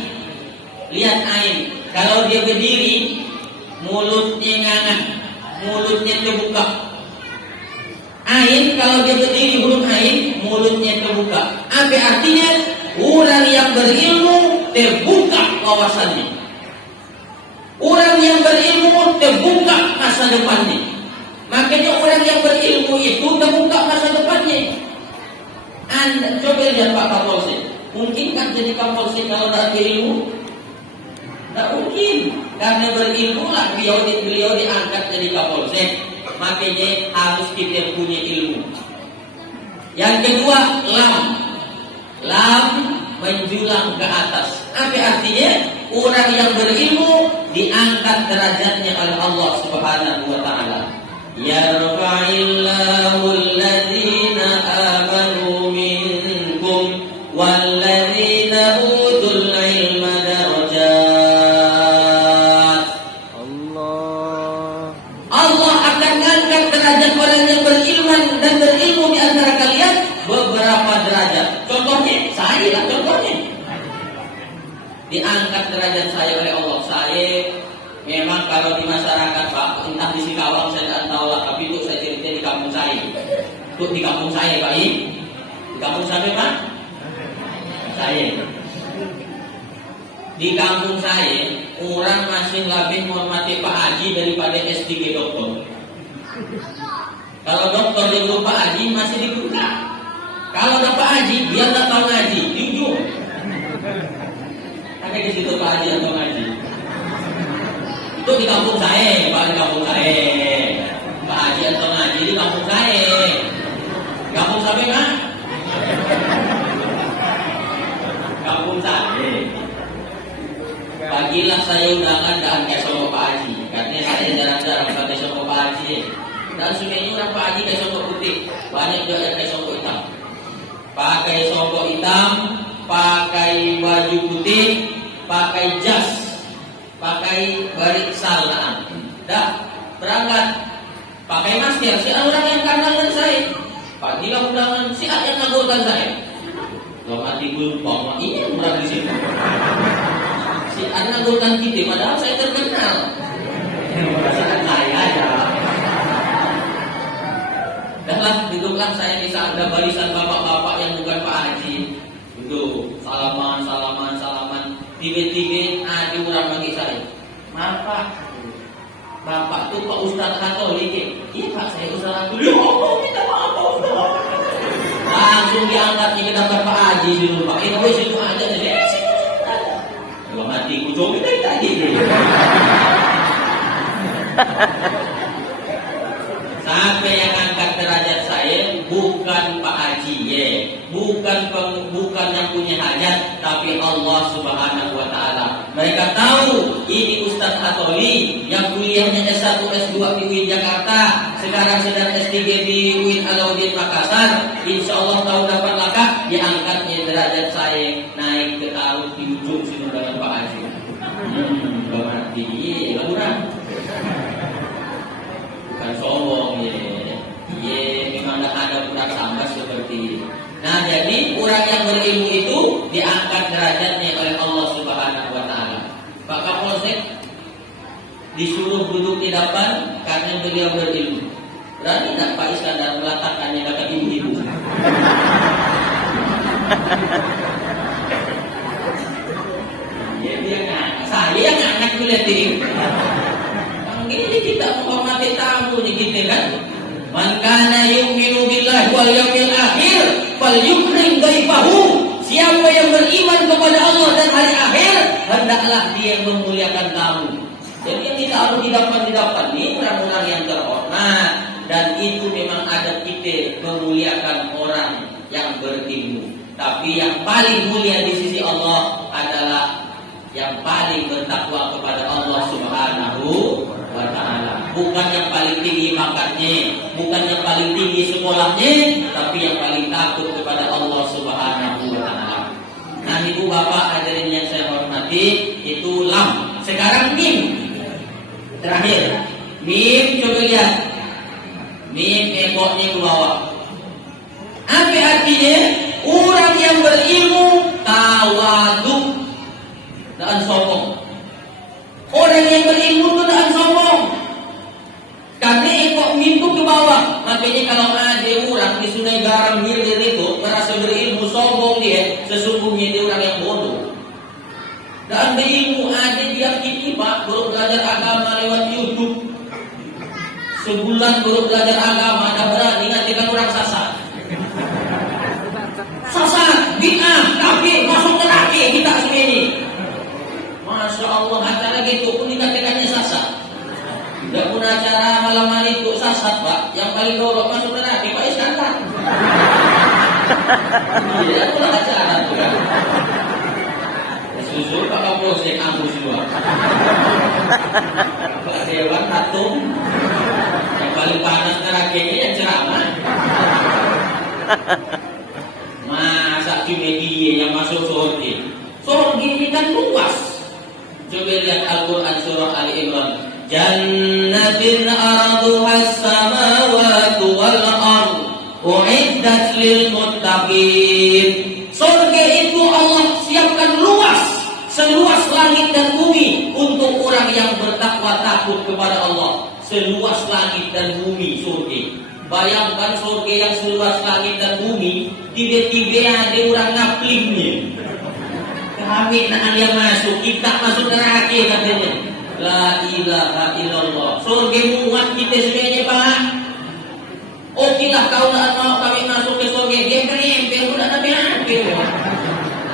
Lihat ain. Kalau dia berdiri, mulutnya ngangah, mulutnya terbuka. Ain kalau dia berdiri huruf ain, mulutnya terbuka. Apa artinya? Orang yang berilmu terbuka wawasannya. Orang yang berilmu terbuka masa depannya. Makanya orang yang berilmu itu terbuka masa depannya. Anda coba lihat Pak Kapolsek. Mungkin kan jadi Kapolsek kalau tak berilmu? Tak mungkin. Karena berilmu lah beliau diangkat jadi Kapolsek. Makanya harus kita punya ilmu. Yang kedua, lam menjulang ke atas. Apa artinya? Orang yang berilmu diangkat derajatnya oleh Allah Subhanahu wa taala. Yarfa'illahu alladhina amanu minkum walladzina utul ilma darajat. Allah akan mengangkat derajat orang yang berilmu dan berilmu di antara kalian beberapa derajat. Contohnya, saya lah contohnya. Diangkat derajat saya oleh Allah. Saya memang kalau di masyarakat Pak, entah di Sikawang saya tidak tahu lah, tapi itu saya cerita di kampung saya. Itu di kampung saya Pak. Di kampung saya Pak. Saya. Di kampung saya orang masih lebih menghormati Pak Haji daripada S3 doktor. Kalau doktor di grup Pak Haji masih dibuka. Kalau ada Pak Haji dia tak tahu ngaji, jujur. Ada di situ Pak Haji atau ngaji. Itu di kampung saya, Pak, di kampung saya. Pak Haji atau ngaji di kampung saya. Kampung sampai kan? Kampung saya. Pagilah saya undangan dan ke sama Pak Haji. Katanya saya jarang-jarang pakai sama Pak Haji. Dan sebenarnya orang Pak Haji kayak songkok putih, banyak juga yang kayak songkok hitam. Pakai songkok hitam, pakai baju putih, pakai jas, pakai barik salaan. Dah berangkat, pakai masker. Si orang yang kandangkan saya, Pak Haji undangan si yang ngagurkan saya. Kalau mati lupa, ini yang berada di sini. Si anak ngagurkan kita, padahal saya terkenal. Perasaan saya aja. Danlah duduklah saya di saat ada barisan bapak-bapak yang bukan Pak Haji. Duduk, salaman. Tiba-tiba ada orang bagi saya. Maaf Pak, Bapak tuh Pak Ustadz Katolik. Iya Pak, saya Ustadz Katolik. Ya Allah, minta maaf Pak Ustadz. Langsung diangkatnya ke depan Pak Haji dulu Pak. Ini situ aja. Situ aja. Kalau hatiku coba dari tadi. Sampai yang angkat derajat saya bukan Pak Haji ya, bukan yang punya hajat, tapi Allah Subhanahu wa taala. Mereka tahu ini Ustadz Hatoli yang kuliahnya S1 S2 di UIN Jakarta, sekarang sedang S3 di UIN Alauddin Makassar. Insyaallah tahun depan lakak diangkatnya derajat saya naik ke taruh di ujung sini dengan Pak Haji. Berarti kurang. Bukan sombong ya. Memang ada kurang sama seperti ini. Nah, jadi orang yang berilmu itu diangkat derajatnya oleh Allah Subhanahu wa taala. Pak Kapolsek disuruh duduk di depan karena beliau berilmu. Berani tidak Pak Iskandar meletakkannya kata ibu-ibu? Ya, dia nggak. Saya nggak ngeliatin. Ini kita menghormati tamu kita kan. Man kana yu'minu billahi wal yawmil akhir falyukrim dhaifahu. Siapa yang beriman kepada Allah dan hari akhir, hendaklah dia memuliakan tamu. Jadi yang tidak harus didapat ini orang-orang yang terhormat, dan itu memang ada kita memuliakan orang yang berilmu. Tapi yang paling mulia di sisi Allah adalah yang paling bertakwa kepada Allah Subhanahu wa ta'ala. Bukan yang paling tinggi pangkatnya, bukan yang paling tinggi sekolahnya, tapi yang paling takut kepada Allah Subhanahu wa ta'ala. Nah, ibu bapak hadirin yang saya hormati, itu lam. Sekarang mim. Terakhir, mim, coba lihat. Mim ekoknya ke bawah. Apa artinya? Orang yang berilmu tawadhu dan sombong. Orang yang berilmu itu dan sombong. Karena ekor mimpu ke bawah. Makanya kalau ada orang di Sungai Garam Hilir itu merasa berilmu, sombong dia, sesungguhnya dia orang yang bodoh. Dan berilmu ada dia kini Pak, baru belajar agama lewat YouTube. Sebulan baru belajar agama, ada berani ngatikan orang sasar. Sasar, bid'ah, kafir, masuk neraka kita sini. Masya Allah, acara gitu pun dikatakannya sasar. Tidak pun acara malam hari itu sasar Pak. Yang paling dorong masuk neraka Pak Iskandar. Iya, pula acara tuh kan. Susul Pak Kapolsek kamu semua. Pak Dewan Tatung. Yang paling panas neraka ini yang ceramah. Masa di media yang masuk surga. Surga ini kan luas. Coba lihat Al-Quran surah Ali Imran. Jannatin arduhas samawati wal ard uiddat lil muttaqin. Surga itu Allah siapkan luas, seluas langit dan bumi untuk orang yang bertakwa takut kepada Allah. Seluas langit dan bumi surga. Bayangkan surga yang seluas langit dan bumi, tiba-tiba ada orang ngaplingnya. Kami nak dia masuk, kita masuk neraka katanya. La ilaha illallah. Surga muat kita sebenarnya Pak. Okelah kau nak mau kami masuk ke surga, dia kerempel sudah nabi akhir.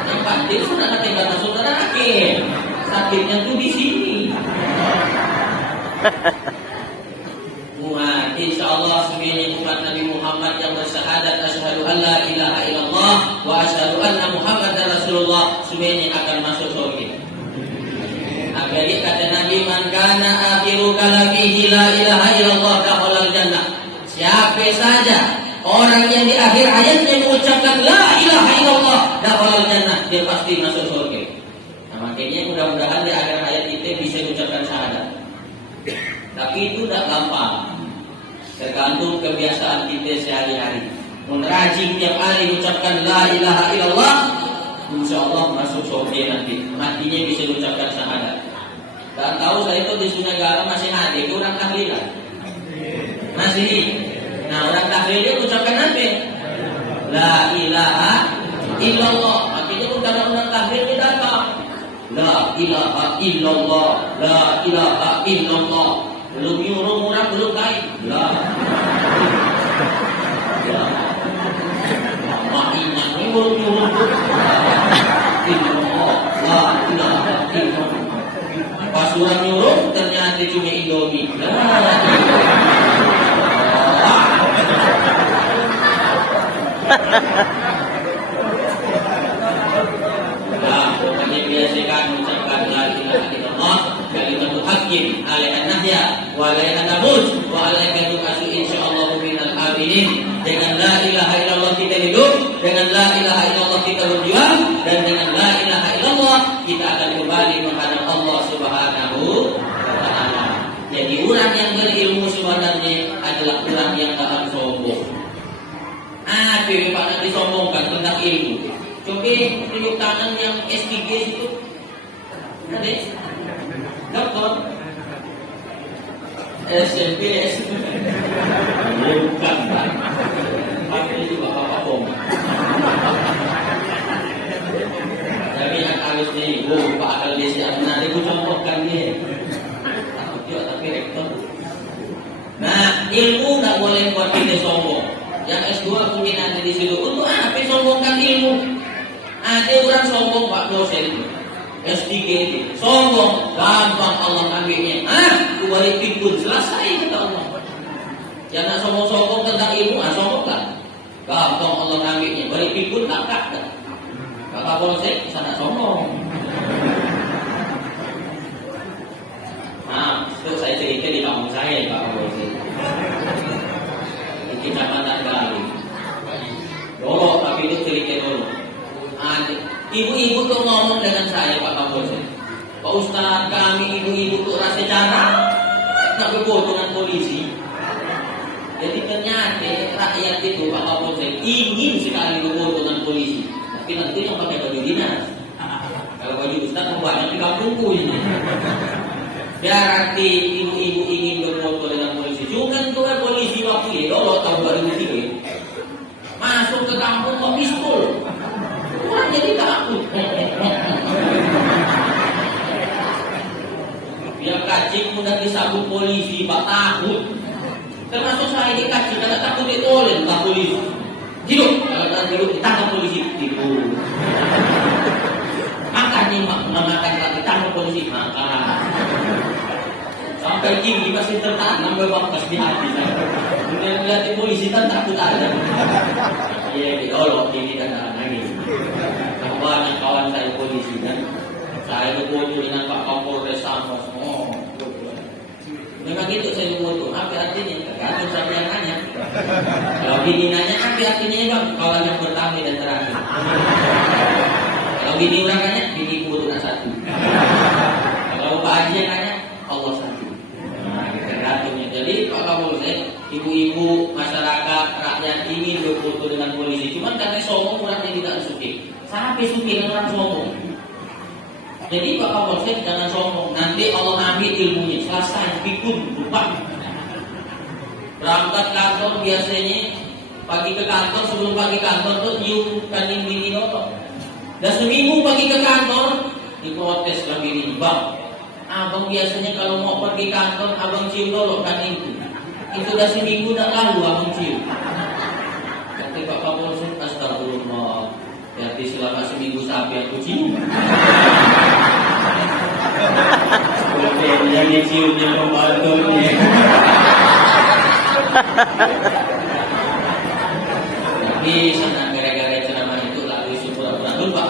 Tempat dia sudah nabi masuk neraka. Sakitnya tuh di sini. Muat, insyaallah sebenarnya umat Nabi Muhammad yang bersyahadat asyhadu an la ilaha illallah wa asyhadu anna Muhammadar Rasulullah sebenarnya akan masuk surga. Agar kata Nabi man kana akhiru kalamihi la ilaha illallah dakhala al-jannah. Siapa saja orang yang di akhir hayatnya mengucapkan la ilaha illallah dakhalal jannah, dia pasti masuk surga. Nah, makanya mudah-mudahan di akhir hayat kita bisa mengucapkan syahadat. Tapi itu tidak gampang. Tergantung kebiasaan kita sehari-hari. Rajin tiap hari mengucapkan la ilaha illallah, insyaallah masuk surga nanti. Matinya bisa mengucapkan syahadat. Dan tahu saya itu di Sunagara masih ada itu orang tahlilan. Masih. Nah, orang tahlilnya ucapkan apa? La ilaha illallah. Makanya bukan orang tahlil kita apa? La ilaha illallah, la ilaha illallah. Belum nyuruh orang belum baik. La. Ya. Mak iman ini belum nyuruh. Illallah, la ilaha illallah. Pas orang nyuruh ternyata cuma Indomie. Nah, pokoknya biasakan mengucapkan la ilaha illallah, kalimatul haqqin alaiha nahya wa alaiha namus wa alaiha tu'asu insyaallah minal aminin. Dengan la ilaha illallah kita hidup, dengan la ilaha illallah kita berjuang, dan dengan la ilaha illallah kita akan kembali menghadap Allah Subhanahu wa taala. Jadi orang yang berilmu sebenarnya adalah orang yang tak sombong. Apa yang Pak nanti sombongkan tentang ilmu? Coba tunjuk tangan yang S3 itu. Ada? Dokter? SMP, SMP. Bukan, Pak. Pak ini juga Bapak Om. Tapi yang halus nih, Pak akal desi nanti aku contohkan dia. Takut juga tapi rektor. Nah, ilmu nggak boleh buat kita sombong. Yang S2 mungkin ada di situ. Untuk apa sombongkan ilmu? Ada orang sombong Pak dosen. S3 itu sombong, gampang Allah ambilnya. Aku balik pikun selesai kata Allah. Jangan sombong-sombong tentang ilmu, sombongkan. Gampang Allah ambilnya. Balik pikun kakak dah. Kakak polsek sana sombong. Nah, itu saya cerita di kampung saya Pak polsek. Kecamatan Gali. Dulu, tapi itu cerita dulu. Ibu-ibu tuh ngomong dengan saya Pak Kapolsek. Pak Ustaz, kami ibu-ibu tuh rasa cara tak berfoto dengan polisi. Jadi ternyata rakyat itu Pak Kapolsek ingin sekali berfoto dengan polisi. Tapi nanti yang pakai baju dinas. Kalau baju Ustaz banyak di kampungku ini. Biar nanti ibu-ibu ingin berfoto dengan polisi. Juga tuh polisi waktu itu dulu tahun 2003 masuk ke kampung kok pistol. Orang jadi takut. Biar kacik mudah disambut polisi, Pak takut. Termasuk saya di kacik, kalau takut ditolong Pak polisi. Hidup, kalau hidup ditangkap polisi, tidur. Makan nih, makan lagi ditangkap polisi, makan. Sampai tinggi masih tertanam bekas di hati saya. Kemudian lihat polisi kan takut ada. Iya, ditolong ini dan lagi. Banyak kawan saya polisi kan. Saya berfoto dengan Pak Kapolres sama semua. Memang gitu saya berfoto. Apa artinya? Tergantung siapa yang nanya. Kalau bini nanya, apa artinya bang? Kawan yang pertama dan terakhir. Kalau bini orang nanya, bini foto satu. Kalau Pak Haji yang nanya, Allah satu. Tergantungnya. Jadi Pak Kapolres, ibu-ibu, masyarakat, rakyat ini berfoto dengan polisi. Cuma karena sombong orangnya tidak suka. Sampai suka dengan orang sombong. Jadi Pak Kapolres jangan sombong. Nanti Allah ambil ilmunya. Selesai, pikun, lupa. Berangkat kantor biasanya pagi ke kantor, sebelum pagi kantor tuh nyium kanin bini dulu. Dan seminggu pagi ke kantor diprotes lagi ini, bang. Abang biasanya kalau mau pergi kantor, abang cium dulu kanin itu udah seminggu udah lalu abang cium. Kata Pak Kapolres, astagfirullah. Berarti selama seminggu sampai aku cium. Dia ciumnya pembantunya. Tapi sana gara-gara ceramah itu lalu syukur-syukur lupa.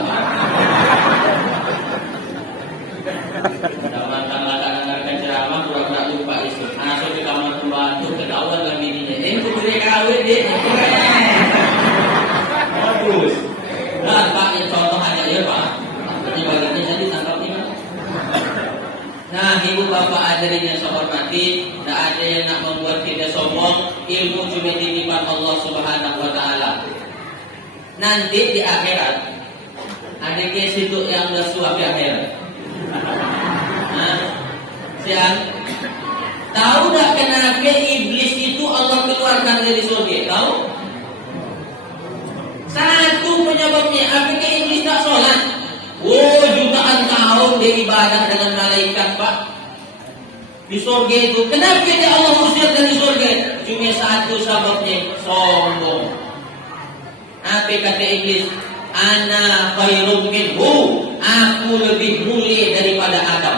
Mantan-mantan dengarkan ceramah pura-pura lupa isu. Masuk ke kamar pembantu, ketahuan lagi ini. Itu kawin deh. Bagus. Nah, Pak, yang contoh aja ya Pak. Ini bagiannya jadi tangkapnya. Nah, ibu bapak hadirin yang saya hormati, tidak ada yang nak membuat kita sombong. Ilmu cuma titipan Allah Subhanahu Wa Taala. Nanti di akhirat ada kes itu yang bersuap di akhirat. Nah, siang tahu tak kenapa iblis itu Allah keluarkan dari surga? Tahu? Satu penyebabnya, apakah iblis tak sholat? Oh, jutaan tahun dia ibadah dengan malaikat Pak di surga itu. Kenapa dia Allah usir dari surga? Cuma satu sebabnya, sombong. Apa kata iblis? Ana khairum minhu, aku lebih mulia daripada Adam.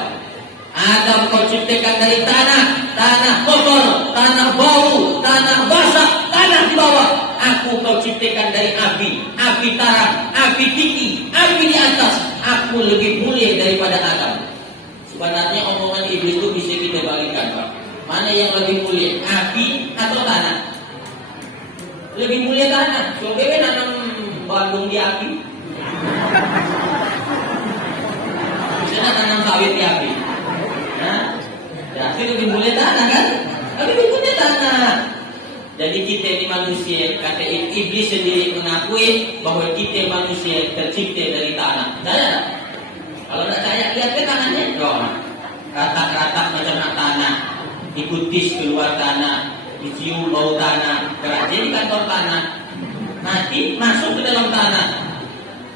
Adam kau ciptakan dari tanah kotor, tanah bau, tanah basah, tanah di bawah. Aku kau ciptakan dari api tarak, api tinggi, api di atas. Aku lebih mulia daripada Adam. Sebenarnya omongan iblis itu bisa kita balikan Pak. Mana yang lebih mulia, api atau tanah? Lebih mulia tanah. Coba nanam Bandung di api. Bisa tanam sawit di api. Nah, jadi lebih mulia tanah kan? Lebih mulia tanah. Jadi kita ini manusia, kata iblis sendiri mengakui bahwa kita manusia tercipta dari tanah. Saya kalau tak saya lihat ke tangannya, ratak-ratak macam tanah, dikutis keluar tanah, dicium bau tanah, gerak jadi kantor tanah. Nanti masuk ke dalam tanah.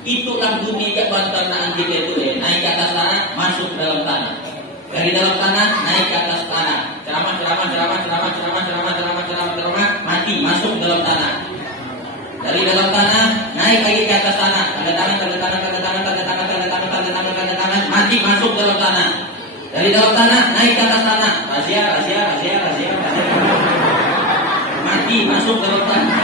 Itulah bumi ke bantaran kita itu naik ke atas tanah, masuk ke dalam tanah. Dari dalam tanah naik ke atas tanah. Ceramah, mati masuk ke dalam tanah. Dari dalam tanah naik lagi ke atas tanah. Tanda tangan, mati masuk ke dalam tanah. Dari dalam tanah naik ke atas tanah. Rahasia. Mati masuk ke dalam tanah.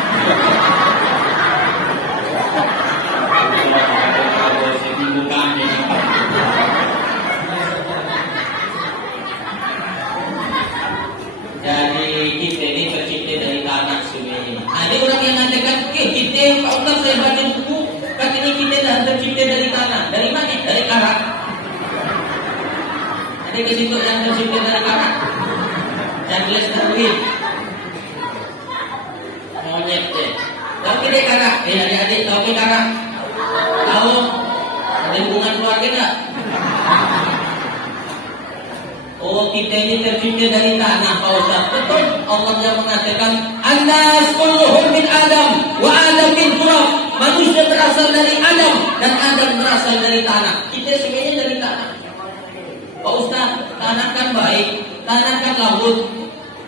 Jadi kita ini tercipta dari tanah sebenarnya. Ada orang yang mengatakan, kita Pak Ustaz saya baca buku, katanya kita dah tercipta dari tanah. Dari mana? Dari karat. Ada ke situ yang tercipta dari karat. Charles Darwin. Monyet deh. Tahu kita karat? Adik-adik tahu kita karat? Tahu? Ada hubungan keluarga tak? Oh, kita ini tercipta dari tanah Pak Ustaz. Betul. Allah yang mengatakan An-nas kulluhum min Adam wa Adam min turab. Manusia berasal dari Adam dan Adam berasal dari tanah. Kita semuanya dari tanah. Pak Ustaz, tanah kan baik, tanah kan laut,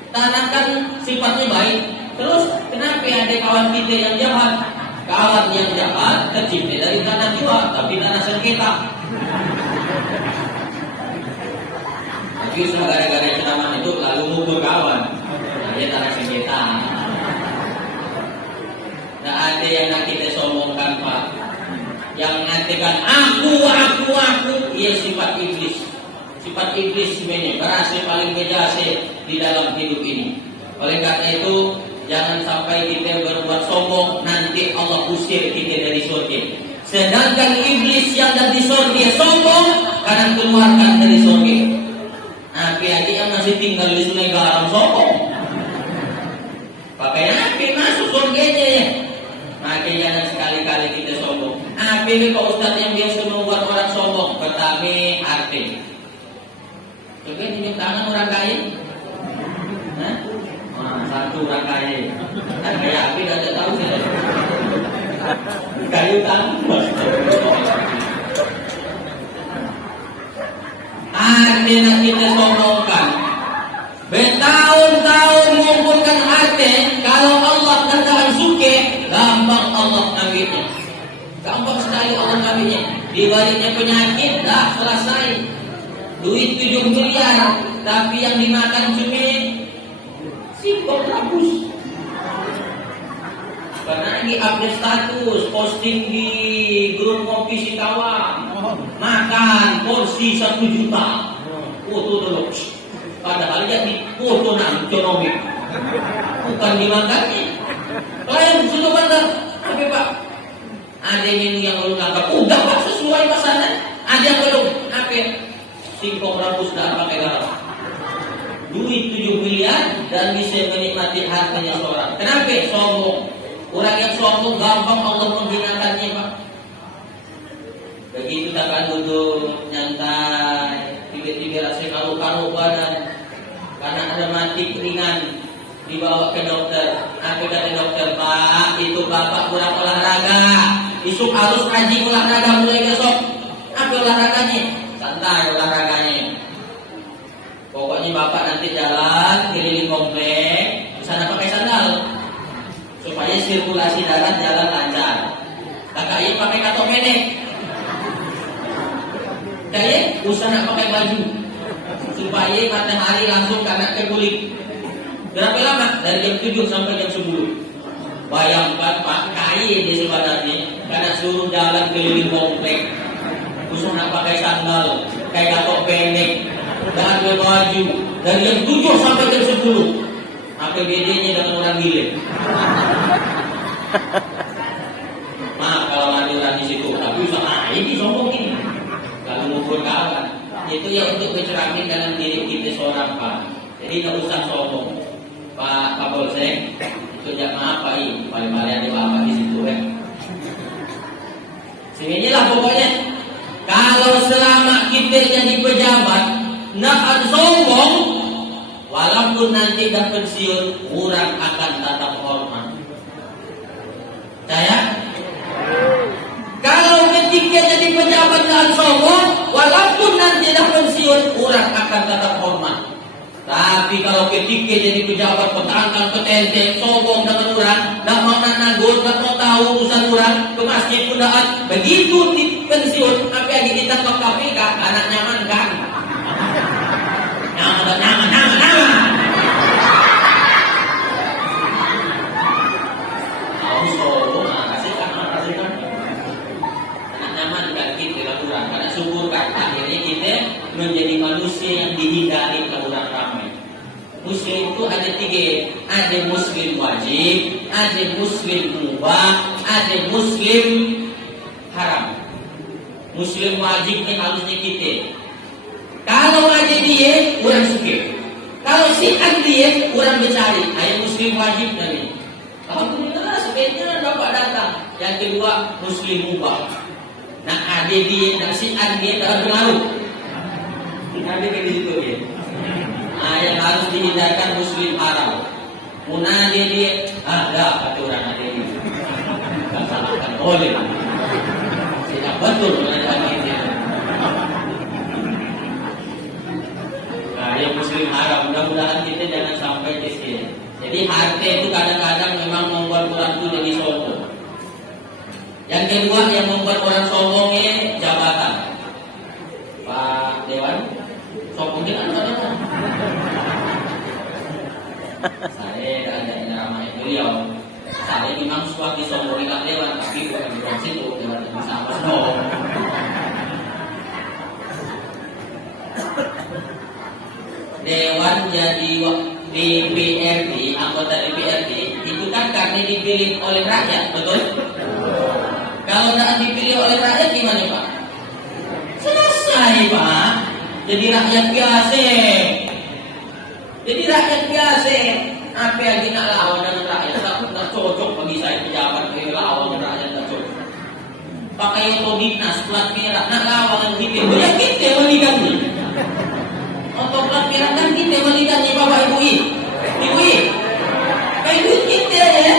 tanah kan sifatnya baik. Terus kenapa ada kawan kita yang jahat? Kawan yang jahat tercipta dari tanah juga, tapi tanah sengketa. Justru gara-gara ceramah itu lalu ngukur kawan. Nah, dia tanah sengketa. Nah, ada yang nak kita sombongkan Pak. Yang mengatakan aku. Ia sifat iblis. Sifat iblis sebenarnya berhasil paling berjasa di dalam hidup ini. Oleh karena itu, jangan sampai kita berbuat sombong, nanti Allah usir kita dari surga. Sedangkan iblis yang dari surga sombong, karena keluarkan dari surga. Api-api yang masih tinggal di Sungai Garam sombong. Pakai api masuk surganya ya. Maka jangan sekali-kali kita sombong. Api ini Pak Ustaz yang biasa membuat orang sombong. Pertama arti. Coba tunjuk tangan orang kaya. Satu orang kaya. Dan kayak api tidak tahu saya. Kayu tangan. Artinya kita sombongkan. Bertahun-tahun mengumpulkan harta. Kalau Allah katakan suke, gampang Allah ambilnya. Gampang sekali Allah ambilnya. Di baliknya penyakit, dah selesai. Duit 7 miliar, tapi yang dimakan cuma singkong rebus. Karena ini update status, posting di grup kopi Sitawang, makan porsi 1 juta, foto terus. Padahal jadi foto ekonomi, bukan dimakannya. Klien sudah benar. Tapi Pak, ada yang belum nangkap. Udah Pak, sesuai pesanan. Ada yang belum. Apa? Singkong rebus dah pakai garam. Duit 7 miliar dan bisa menikmati hartanya seorang. Kenapa? Sombong. Orang yang sombong gampang Allah menghinakannya Pak. Begitu takkan duduk nyantai, tiba-tiba rasa karu-karu badan karena ada mati ringan, dibawa ke dokter. Apa kata dokter? Pak, itu bapak kurang olahraga. Besok harus rajin olahraga mulai besok. Apa olahraganya? Santai olahraganya. Pokoknya bapak nanti jalan keliling komplek, di sana pakai sandal supaya sirkulasi darah jalan lancar. Kakak ini pakai katok pendek. Kayak usah nak pakai baju supaya matahari langsung kena ke kulit. Berapa lama? Dari jam 7 sampai jam 10. Bayangkan Pak, kain di sebenarnya karena suruh jalan keliling komplek. Usah nak pakai sandal, kayak katok pendek, dan pakai baju dari jam 7 sampai jam 10. APBD-nya dengan orang gila. Maaf kalau ada orang di situ, tapi usah ini sombong ini. Kalau ngumpul kawan, itu ya untuk mencerahkan dalam diri kita seorang Pak. Jadi tidak usah sombong, Pak Kapolsek. Itu jangan maaf Pak ini, paling-paling ada bapak di situ ya. Inilah pokoknya. Kalau selama kita jadi pejabat, nak sombong, walaupun nanti dah pensiun, orang akan tetap hormat. Saya? Kalau ketika jadi pejabat dan sombong, walaupun nanti dah pensiun, orang akan tetap hormat. Tapi kalau ketika jadi pejabat petangkang petente, sombong dengan orang, tak mau nagur, tak mau tahu urusan orang, ke masjid pun tak. Begitu di pensiun, apa yang ditangkap KPK, anak nyaman kan? Nyaman. Tahu sombong, kasihkan. Anak nyaman kan kita lakukan, karena syukur kan akhirnya kita menjadi manusia yang dihindari ke orang ramai. Muslim itu ada 3, ada muslim wajib, ada muslim mubah, ada muslim haram. Muslim wajib ini harusnya kita. Kalau ada dia, orang suka. Kalau si dia, orang mencari. Ayat muslim wajib tadi. Alhamdulillah, sebaiknya bapak datang. Yang kedua, muslim mubah. Nah, ada dia, nak si dia dalam pengaruh. Ada di situ dia. Yang harus dihindarkan muslim haram. Muna dia, ada kata orang ada ini. Tak salahkan boleh. Tidak betul mengenai ini. Yang muslim haram, mudah-mudahan kita jangan sampai ke sini. Jadi harta itu kadang-kadang memang membuat orang itu jadi sombong. Yang kedua yang membuat orang sombongnya jabatan. Pak Dewan, sombongnya kan jabatan. Saya ada ramai beliau. Saya memang suami sombongnya Pak Dewan, tapi bukan di ruang situ, Dewan itu sama sombong. Dewan jadi DPRD, anggota DPRD itu kan karena dipilih oleh rakyat, betul? Kalau tidak dipilih oleh rakyat gimana Pak? Selesai Pak. Jadi rakyat biasa. Jadi rakyat biasa. Apa yang kita lawan dengan rakyat? Tak cocok bagi saya pejabat yang lawan dengan rakyat, tak cocok. Pakai otodinas plat merah, nak lawan dengan kita. Banyak kita melihatnya. Untuk plat merah kan kita melihatnya Bapak Ibu I. Kayak duit kita ya.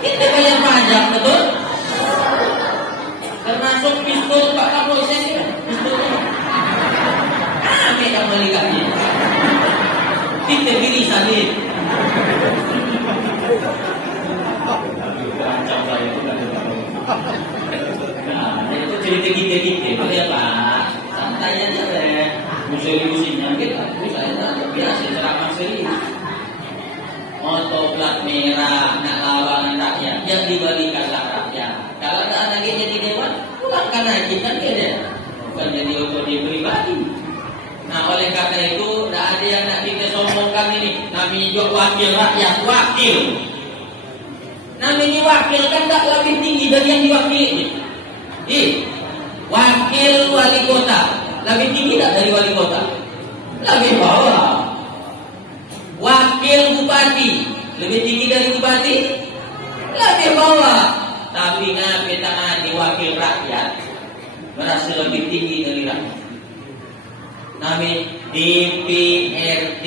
Kita bayar pajak, betul? Termasuk pistol Pak Kapolsek ya. Pistolnya. Kita melihatnya. Kita diri sendiri. Nah, itu cerita kita. Itu ya Pak. Santai aja deh. Musim-musimnya kita. Saya biasa ceramah serius. Moto plat merah, nak lawan rakyat, yang dibalikanlah rakyat. Kalau tak ada jadi dewan, pulangkan aja kan dia. Bukan jadi otonomi pribadi. Nah oleh karena itu, tidak ada yang nak kita sombongkan ini. Namanya juga wakil rakyat, wakil. ini wakil kan tak lebih tinggi dari yang diwakili. Wakil wali kota lebih tinggi tak dari wali kota? Lebih bawah. Wakil bupati lebih tinggi dari bupati? Lebih bawah. Tapi kita di wakil rakyat merasa lebih tinggi dari rakyat. Namanya DPRD,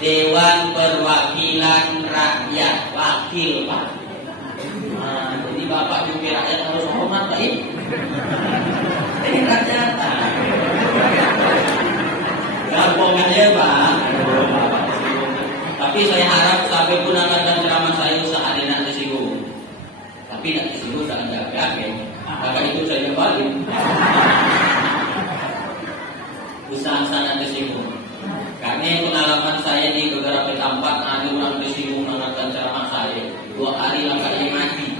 Dewan Perwakilan Rakyat, wakil Pak. Nah, jadi Bapak juga rakyat harus hormat Pak. Ini rakyat. Gampang aja Pak. Tapi saya harap sampai pun akan ceramah saya usaha ada nak tersinggung. Tapi nak tersinggung tak ada apa-apa. Maka itu saya balik. Usaha sana tersinggung. Karena pengalaman saya di beberapa tempat ada orang tersinggung mengenai ceramah saya. 2 hari langkahnya mati.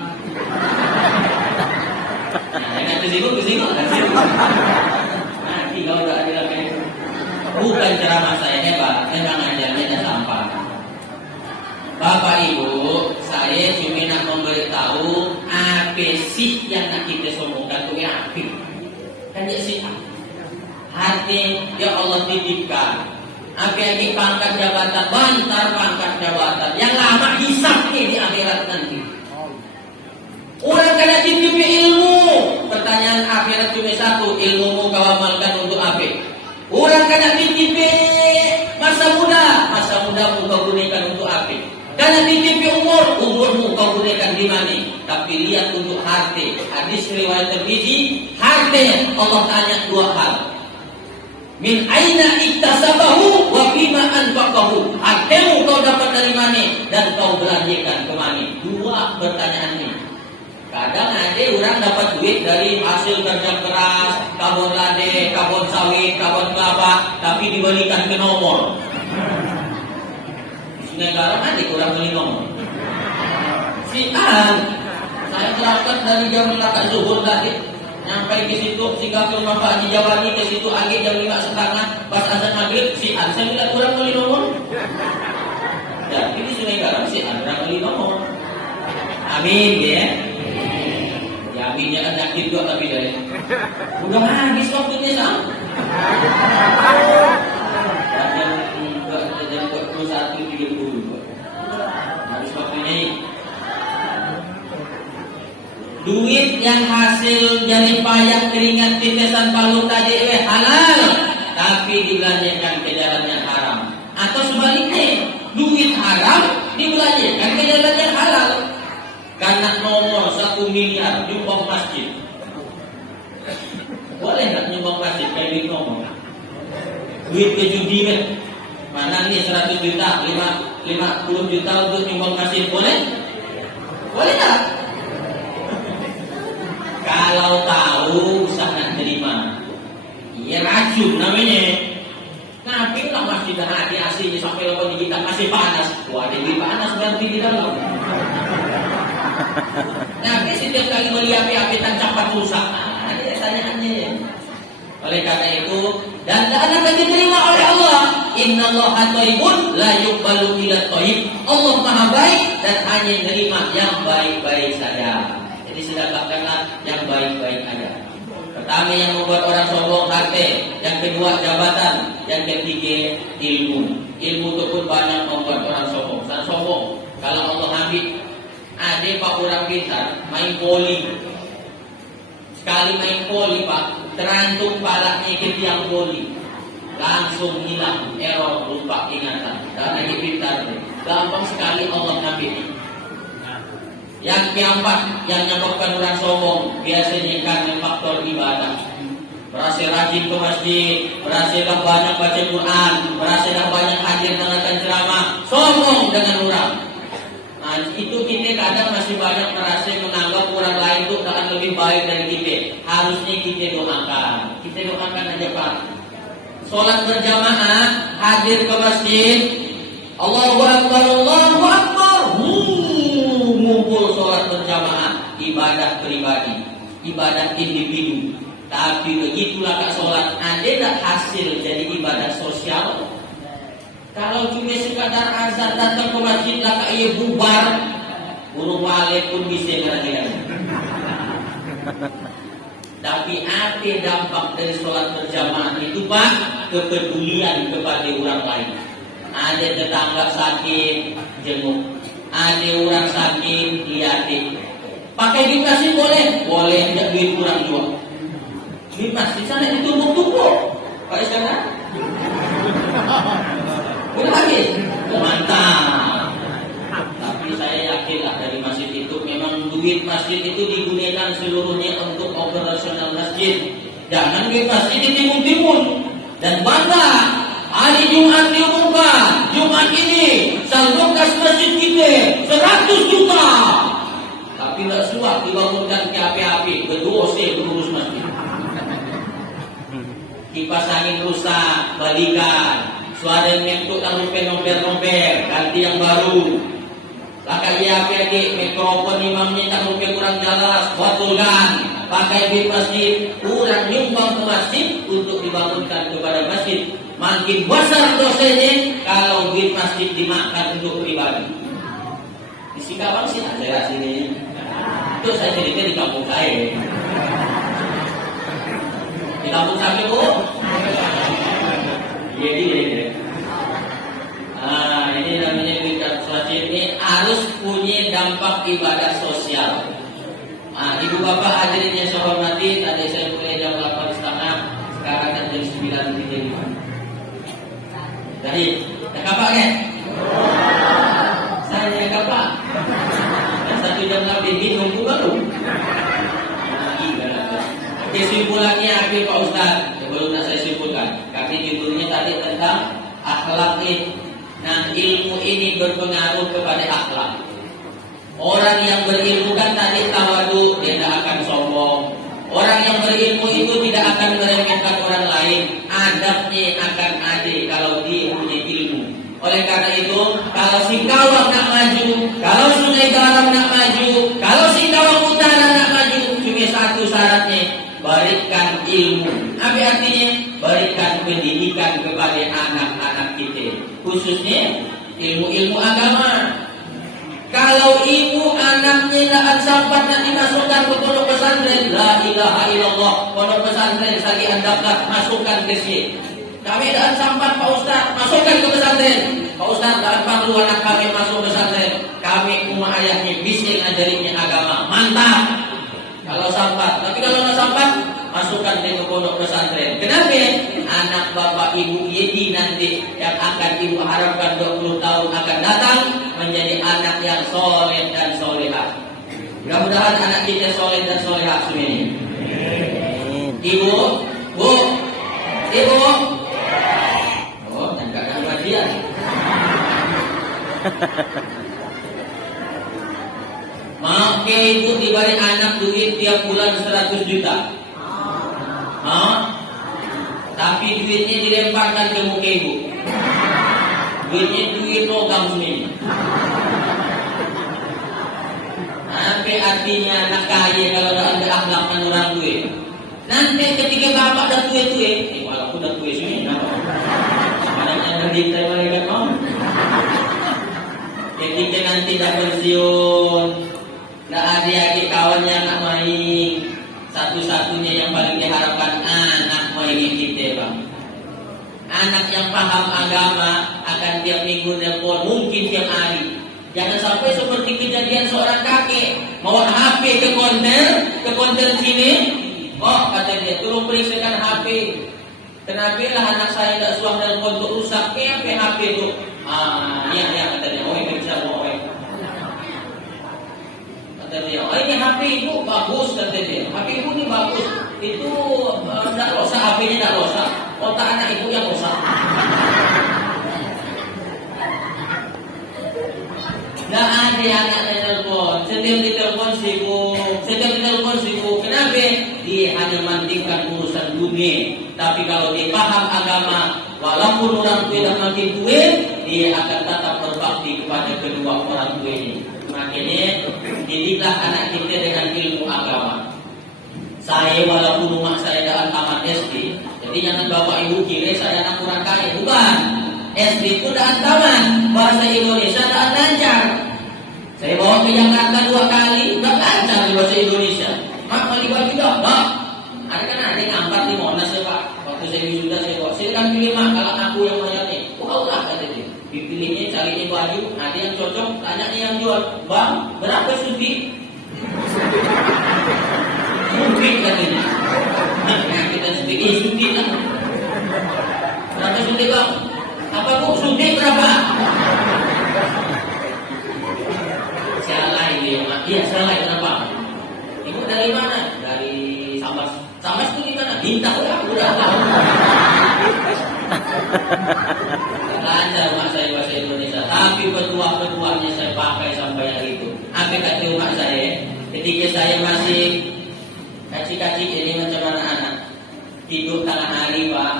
Nah, yang tersinggung kan? Mati kalau tak ada lagi. Bukan ceramah saya hebat, memang ajarnya sampah. Bapak Ibu, saya cuma nak memberitahu apa sih yang nak kita sombongkan itu apa? Kan dia sih hati ya Allah titipkan. Apa yang pangkat jabatan, bantar pangkat jabatan. Yang lama hisap nih di akhirat nanti. Orang kena titipi ilmu. Pertanyaan akhirat cuma satu, ilmumu kau amalkan untuk apa? Orang kena titipi masa muda kau gunakan untuk apa? Karena titipi umurmu kau gunakan di mana? Tapi lihat untuk harta. Hadis riwayat Tirmizi, harta Allah tanya 2 hal. Min aina iktasabahu wa bima anfaqahu. Hartamu kau dapat dari mana dan kau belanjakan ke mana? 2 pertanyaan ini. Kadang ada orang dapat duit dari hasil kerja keras, kabon lade, kabon sawit, kabon kelapa, tapi dibalikan ke nomor. Negara ada kurang beli nomor. Saya terangkan dari jam 8 zuhur tadi, sampai ke situ, sehingga ke rumah Pak Haji Jawani, ke situ lagi jam 5.30, pas azan maghrib, saya tidak kurang beli nomor. Jadi di negara kurang beli nomor. Amin ya. Aminnya kan yakin juga tapi dari udah habis waktunya Sam. Dan 41.30 habis waktunya. Duit yang hasil dari payah keringat titesan palu tadi halal, tapi dibelanjakan ke jalan yang haram. Atau sebaliknya, duit haram dibelanjakan ke jalan yang halal. Karena nomor 1 miliar nyumbang masjid. Boleh nggak nyumbang masjid kayak duit nomor? Duit ke judi kan? Mana nih 100 juta, 50 juta untuk nyumbang masjid boleh? Boleh nggak? Kalau tahu sangat terima. Iya racun namanya. Tapi lah masjid dan hati aslinya sampai lawan kita masih panas. Wah, jadi panas berarti di dalam. Nabi setiap kali melihat api tancap rusak. Nah, ini tanyaannya. Oleh karena itu, dan akan diterima oleh Allah. Innallaha thayyibun la yuqbalu illa thayyib. Allah Maha baik dan hanya menerima yang baik-baik saja. Jadi sedekahkanlah yang baik-baik saja. Pertama yang membuat orang sombong harta, yang kedua jabatan, yang ketiga ilmu. Ilmu itu pun banyak membuat orang sombong. Dan sombong kalau Allah ambil. Ada Pak orang pintar main poli. Sekali main poli Pak, terantum palanya ke tiang poli, langsung hilang, error, lupa ingatan. Karena dia pintar, gampang sekali Allah ngambil. Yang keempat yang menyebabkan orang sombong biasanya karena faktor ibadah. Berhasil rajin ke masjid, berhasil banyak baca Quran, berhasil banyak hadir mendengarkan ceramah, sombong dengan orang. Nah, itu kita kadang masih banyak merasa menganggap orang lain itu akan lebih baik dari kita. Harusnya kita doakan. Kita doakan aja Pak. Sholat berjamaah, hadir ke masjid, Allahu Akbar, Allahu Akbar. Ngumpul sholat berjamaah, ibadah pribadi, ibadah individu. Tapi begitulah Kak sholat, ada tak hasil jadi ibadah sosial? Kalau cuma sekadar azan datang ke masjid lah kayak bubar, burung walet pun bisa kadang-kadang. Tapi apa dampak dari sholat berjamaah itu Pak? Kepedulian kepada orang lain. Ada tetangga sakit, jenguk. Ada orang sakit, liatin. Pakai duit masjid boleh? Boleh, tidak duit kurang juga. Duit masjid sana ditumpuk-tumpuk. Pakai sana? Boleh lagi? Mantap. Tapi saya yakinlah dari masjid itu memang duit masjid itu digunakan seluruhnya untuk operasional masjid. Jangan duit masjid ditimbun-timbun. Dan bangga hari Jumat diumumkan, Jumat ini saldo kas masjid kita 100 juta. Tapi tidak suat dibangunkan ke api-api, berdosa berurus masjid. Kipas angin rusak, balikan. Suara ngentuk tak lupa nomper-nomper, ganti yang baru. Pakai api-api, mikrofon imamnya tak lupa kurang jelas, betulkan. Pakai duit masjid, kurang nyumbang ke masjid untuk dibangunkan kepada masjid. Makin besar dosanya kalau duit masjid dimakan untuk pribadi. Di Singkawang sih ada sini. Itu saya cerita di kampung saya. Di kampung saya Bu. Jadi ini namanya duit masjid ini harus punya dampak ibadah sosial. Ibu bapak hadirin yang saya hormati, tadi saya mulai jam 8.30, sekarang jam 9.35. Jadi, dah kapak kan? Saya yang kapak. Dan 1 jam lebih ini nunggu baru. Kesimpulannya apa Pak Ustaz? Sebelum nak saya simpulkan, kami judulnya tadi tentang akhlak ini. Nah, ilmu ini berpengaruh kepada akhlak. Orang yang berilmu kan tadi tawadu, dia tidak akan sombong. Orang yang berilmu itu tidak akan meremehkan orang lain. Adabnya akan ada kalau dia punya ilmu. Oleh karena itu, kalau Singkawang nak maju, kalau Sungai Garam nak maju, kalau Singkawang Utara nak maju, cuma satu syaratnya, berikan ilmu. Apa artinya? Berikan pendidikan kepada anak-anak kita, khususnya ilmu-ilmu agama. Kalau ibu anaknya tidak sempat nak dimasukkan ke pondok pesantren, la ilaha illallah, pondok pesantren lagi anda masukkan ke sini. Kami tidak sempat Pak Ustaz masukkan ke pesantren. Pak Ustaz tak perlu anak kami masuk pesantren. Kami rumah ayahnya bisa ngajarinya agama. Mantap. Kalau sempat, tapi kalau tidak sempat, masukkan dia ke pondok pesantren. Kenapa? Anak bapak ibu Yedi nanti yang akan ibu harapkan 20 tahun akan datang menjadi anak yang soleh dan solehah. Mudah-mudahan anak kita soleh dan solehah semua ini. Ibu, Bu, Ibu. Oh, enggak ada kajian. Mau ke ibu diberi anak duit tiap bulan 100 juta. Tapi duitnya dilemparkan ke muka ibu. Duitnya duit logam semua. Apa artinya anak kaya kalau ada akhlak dan orang duit? Nanti ketika bapak dah tua-tua, walaupun dah tua semua, sebenarnya berdiri mereka mau. Ketika nanti dah pensiun, dah adik-adik kawannya nak main. Satu-satunya yang paling diharapkan anak mainin kita Bang. Anak yang paham agama akan tiap minggu nelpon, mungkin tiap hari. Jangan sampai seperti kejadian seorang kakek bawa HP ke konter sini. Oh kata dia, tolong periksakan HP. Kenapa lah anak saya tidak suang nelpon untuk rusak? HP itu. Iya kata dia. Oh ini bisa bawa. Kata dia, oh ini HP itu bagus kata dia. HP itu ini bagus. Itu tidak rosak, HP-nya tidak rosak. Otak anak ibu yang rosak. Tidak ada anak yang telepon. Setiap ditelepon sibuk. Kenapa? Dia hanya mementingkan urusan dunia. Tapi kalau dia paham agama, walaupun orang tua tidak makin tua, dia akan tetap berbakti kepada kedua orang tua ini. Makanya didiklah anak kita dengan ilmu agama. Saya walaupun rumah saya dalam tamat SD, jadi jangan bapak ibu kira saya anak kurang kaya. Bukan. SD itu dalam taman bahasa Indonesia dalam lancar. Saya bawa ke Jakarta 2 kali, nggak lancar di bahasa Indonesia. Mak, mau dibuat juga? Mak, ada yang angkat di Monas ya Pak. Waktu saya wisuda saya bawa. Silakan pilih Mak, kalau aku yang mau nih. Wow lah kata dia. Dipilihnya, carinya baju, ada yang cocok, tanya yang jual. Bang, berapa suti? Mungkin katanya. Nah, kita suti lah. Berapa suti Bang? Apa Bu, suti berapa? Salah ini ya Mak. Iya salah, kenapa? Ibu dari mana? Dari Sambas. Sambas itu di mana? Bintang udah tahu. Lancar mak saya bahasa Indonesia. Tapi petua-petuanya saya pakai sampai hari itu. Apa kata mak saya? Ketika saya masih kacik-kacik ini macam anak-anak tidur tengah hari Pak.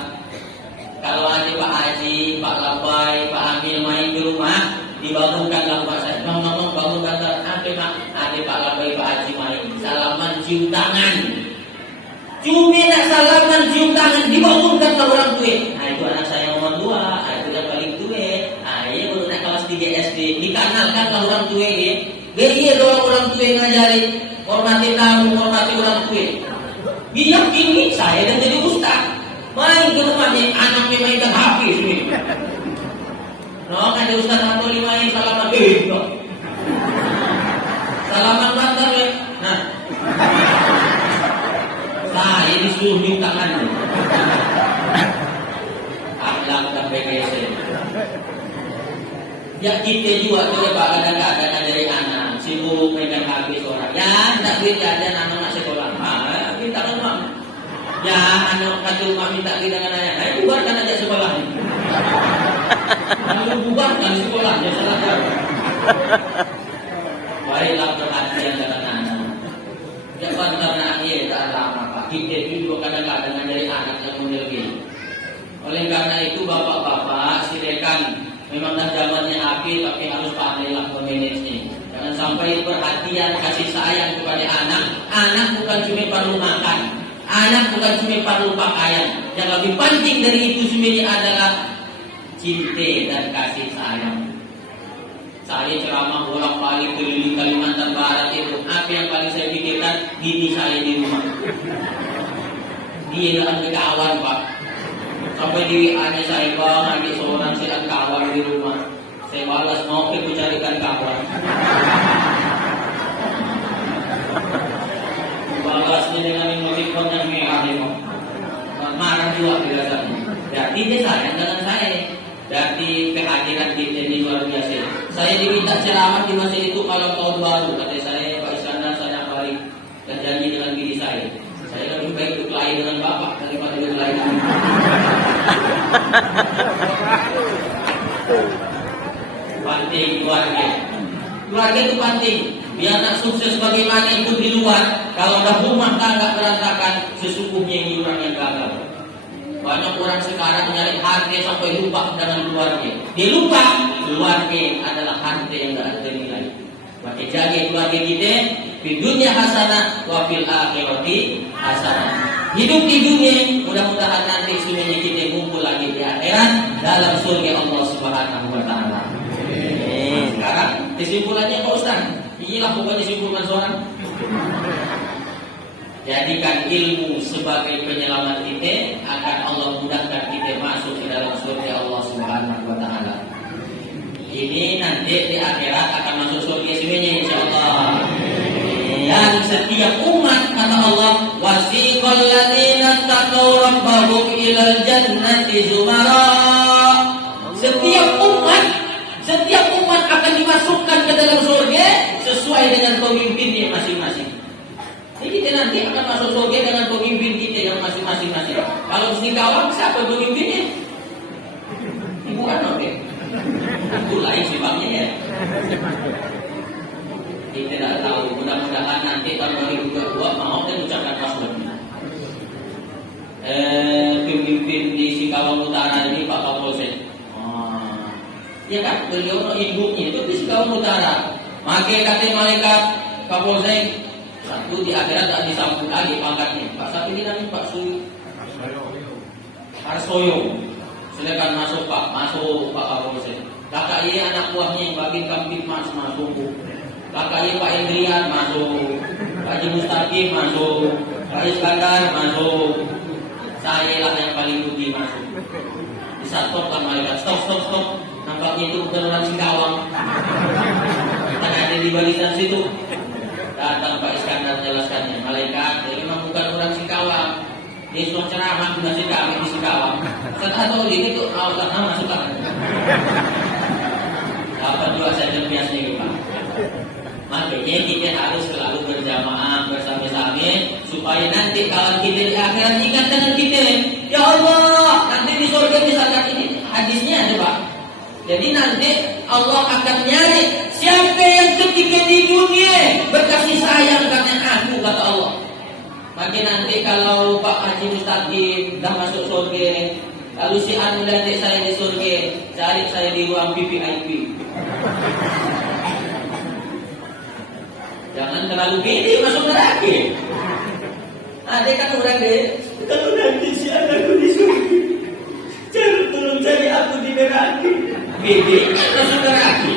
Kalau ada Pak Haji, Pak Labai, Pak Amil main di rumah, dibangunkan lambat saya. Ngomong bangunkan saya. Apa Pak? Ada Pak Labai, Pak Haji main. Salaman cium tangan. Cuma nak salaman cium tangan dibangunkan ke orang tua. Nah itu anak saya nomor 2, itu yang paling tua. Nah ia baru nak kelas 3 SD. Dikenalkan ke orang tua dia. Dia orang tua ngajari hormati tamu, hormati orang tua. Dia tinggi saya dan jadi ustaz. Main ke rumahnya, anaknya main ke HP sini. No, ada ustaz Antoni main salaman. Salaman lantar ya. Nah. Saya disuruh cium tangannya. Akhlak dan BKS. Ya kita juga tuh Pak kadang-kadang dari anak sibuk pegang HP seorang. Ya tak duit jajan anak sekolah. Minta kan Mak. Ya anak kata Mak minta kita dengan ayah. Ayo bubarkan aja sekolah. Lalu bubarkan sekolahnya salah. Baiklah perhatian dengan anak. Ya bantar anaknya tak lama Pak. Kita juga kadang-kadang dari anak yang menyelgi. Oleh karena itu bapak-bapak silakan. Memang dah zamannya api tapi harus pandailah memanagenya. Jangan sampai perhatian kasih sayang kepada anak. Anak bukan cuma perlu makan. Anak bukan cuma perlu pakaian. Yang lebih penting dari itu sebenarnya adalah cinta dan kasih sayang. Saya ceramah bolak-balik keliling Kalimantan Barat itu. Apa yang paling saya pikirkan? Bini saya di rumah. Dia dalam kawan Pak. Sampai di WA-nya saya Bang, ada seorang sedang kawan di rumah. Saya balas mau carikan kawan. Balasnya dengan emoticon yang merah ini. Marah juga biasanya. Jadi dia sayang dengan saya. Jadi kehadiran kita ini luar biasa. Saya diminta ceramah di masa itu kalau tahun baru. Kata saya Pak Iskandar saya balik dan janji dengan diri saya. Saya lebih baik berkelahi dengan Bapak daripada berkelahi dengan penting keluarga. Keluarga itu penting. Biar nak sukses bagaimana itu di luar. Kalau dah rumah tangga berantakan, sesungguhnya ini orang yang gagal. Banyak orang sekarang mencari harta sampai lupa dengan keluarga. Dia lupa keluarga adalah harta yang tak ada nilai. Maka jaga keluarga kita. Di dunia hasanah, wa fil akhirati hasanah. Hidup di dunia, mudah-mudahan nanti semuanya kita kumpul lagi di akhirat dalam surga Allah Subhanahu wa taala. Sekarang kesimpulannya Pak Ustaz. Inilah pokoknya kesimpulan seorang. Jadikan ilmu sebagai penyelamat kita, akan Allah mudahkan kita masuk ke dalam surga Allah Subhanahu wa taala. Ini nanti di akhirat akan masuk surga semuanya insyaallah. Dan setiap umat kata Allah, wasiqal ladzina taqaw rabbahum ilal jannati zumara. Setiap umat akan dimasukkan ke dalam surga sesuai dengan pemimpinnya masing-masing. Jadi kita nanti akan masuk surga dengan pemimpin kita yang masing-masing. Kalau mesti kawan, siapa pemimpinnya? Ibu Anak ya? Itu lain sebabnya ya. Kita tidak tahu, mudah-mudahan nanti tahun 2022 mau dan ucapkan password. Pemimpin di Singkawang Utara ini Pak Kapolsek. Ya kan, beliau ibunya itu di Singkawang Utara. Maka kata malaikat Kapolsek, satu di akhirat tak disambut lagi pangkatnya. Pak satu ini namanya Pak Harsoyo. Silakan masuk Pak Kapolsek. Kakak ini anak buahnya yang babin kampit mas masuk. kakaknya Pak Indrian masuk, Pak Haji Mustaqim masuk, Pak Iskandar masuk, saya lah yang paling putih masuk. Disatop kan malaikat, stop. Nampaknya itu bukan orang Singkawang. Kita ada di barisan situ. Datang Pak Iskandar menjelaskannya, malaikat, jadi memang bukan orang Singkawang. Dia suruh ceramah di kami di Singkawang. Atau ini tuh Allah masukkan. Dapat juga saya biasanya gitu Pak. Makanya kita harus selalu berjamaah bersama-sama supaya nanti kawan kita di akhirat ingat dengan kita. Ya Allah, nanti di surga misalkan ini hadisnya ada Pak. Jadi nanti Allah akan nyari siapa yang ketika di dunia berkasih sayang karena aku, kata Allah. Maka nanti kalau Pak Haji Mustaqim dah masuk surga, lalu si Anu dan dek saya di surga, cari saya di ruang VIP. Jangan terlalu gede masuk neraka. Ada kan orang deh, kalau nanti si anakku di surga, jangan tolong cari aku di neraka. Gede masuk neraka.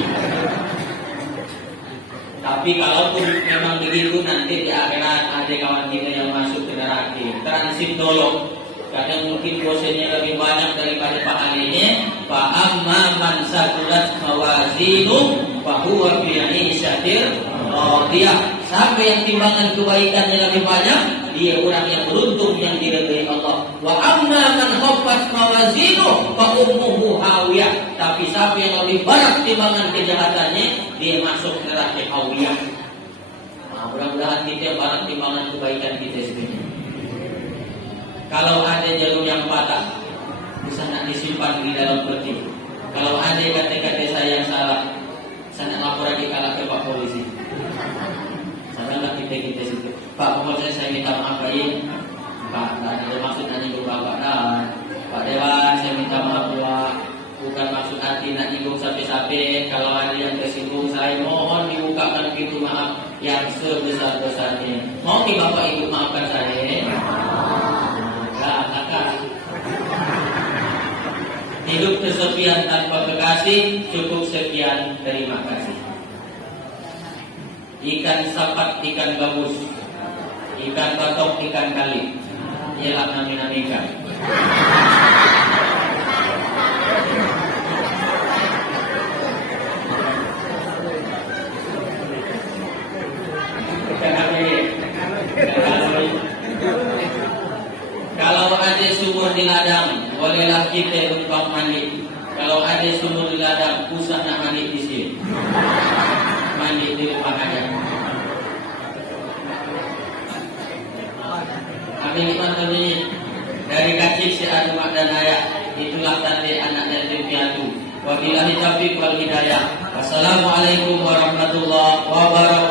Tapi kalaupun memang begitu nanti di akhirat ada kawan kita yang masuk ke neraka, transit dulu. Kadang mungkin dosennya lebih banyak daripada pahalanya. Fa amma man saqulat mawazinu fa huwa fi 'ishatir radiyah. Siapa yang timbangan kebaikannya lebih banyak, dia orang yang beruntung yang diridai Allah. Wa amma man khaffat mawazinu fa ummuhu hawiyah. Tapi siapa yang lebih berat timbangan kejahatannya, dia masuk neraka hawiyah. Nah, mudah-mudahan kita berat timbangan kebaikan kita sendiri. Kalau ada jarum yang patah, bisa nak disimpan di dalam peti. Kalau ada kata-kata saya yang salah, saya nak lapor lagi ke Pak Polisi. Sadarlah kita situ. Pak, pokoknya saya minta maaf Pak. Pak, tak ada maksud nak nyinggung Bapak dah. Pak Dewan, saya minta maaf Pak. Bukan maksud hati nak nyinggung sampai-sampai. Kalau ada yang tersinggung, saya mohon dibukakan pintu maaf yang sebesar-besarnya. Mau ki Bapak Ibu maafkan saya? Hidup kesepian tanpa kekasih, cukup sekian, terima kasih. Ikan sapat, ikan gabus, ikan batok, ikan kali, ialah nami-nami ikan. Kalau ada sumur di ladang, bolehlah kita numpang mandi. Kalau ada sumur di ladang, usah nak mandi di sini. Mandi di rumah aja. Amin ini dari kaki si Anu dan ayah, itulah tanda anak yatim piatu. Wabillahi taufiq wal hidayah. Wassalamualaikum warahmatullahi wabarakatuh.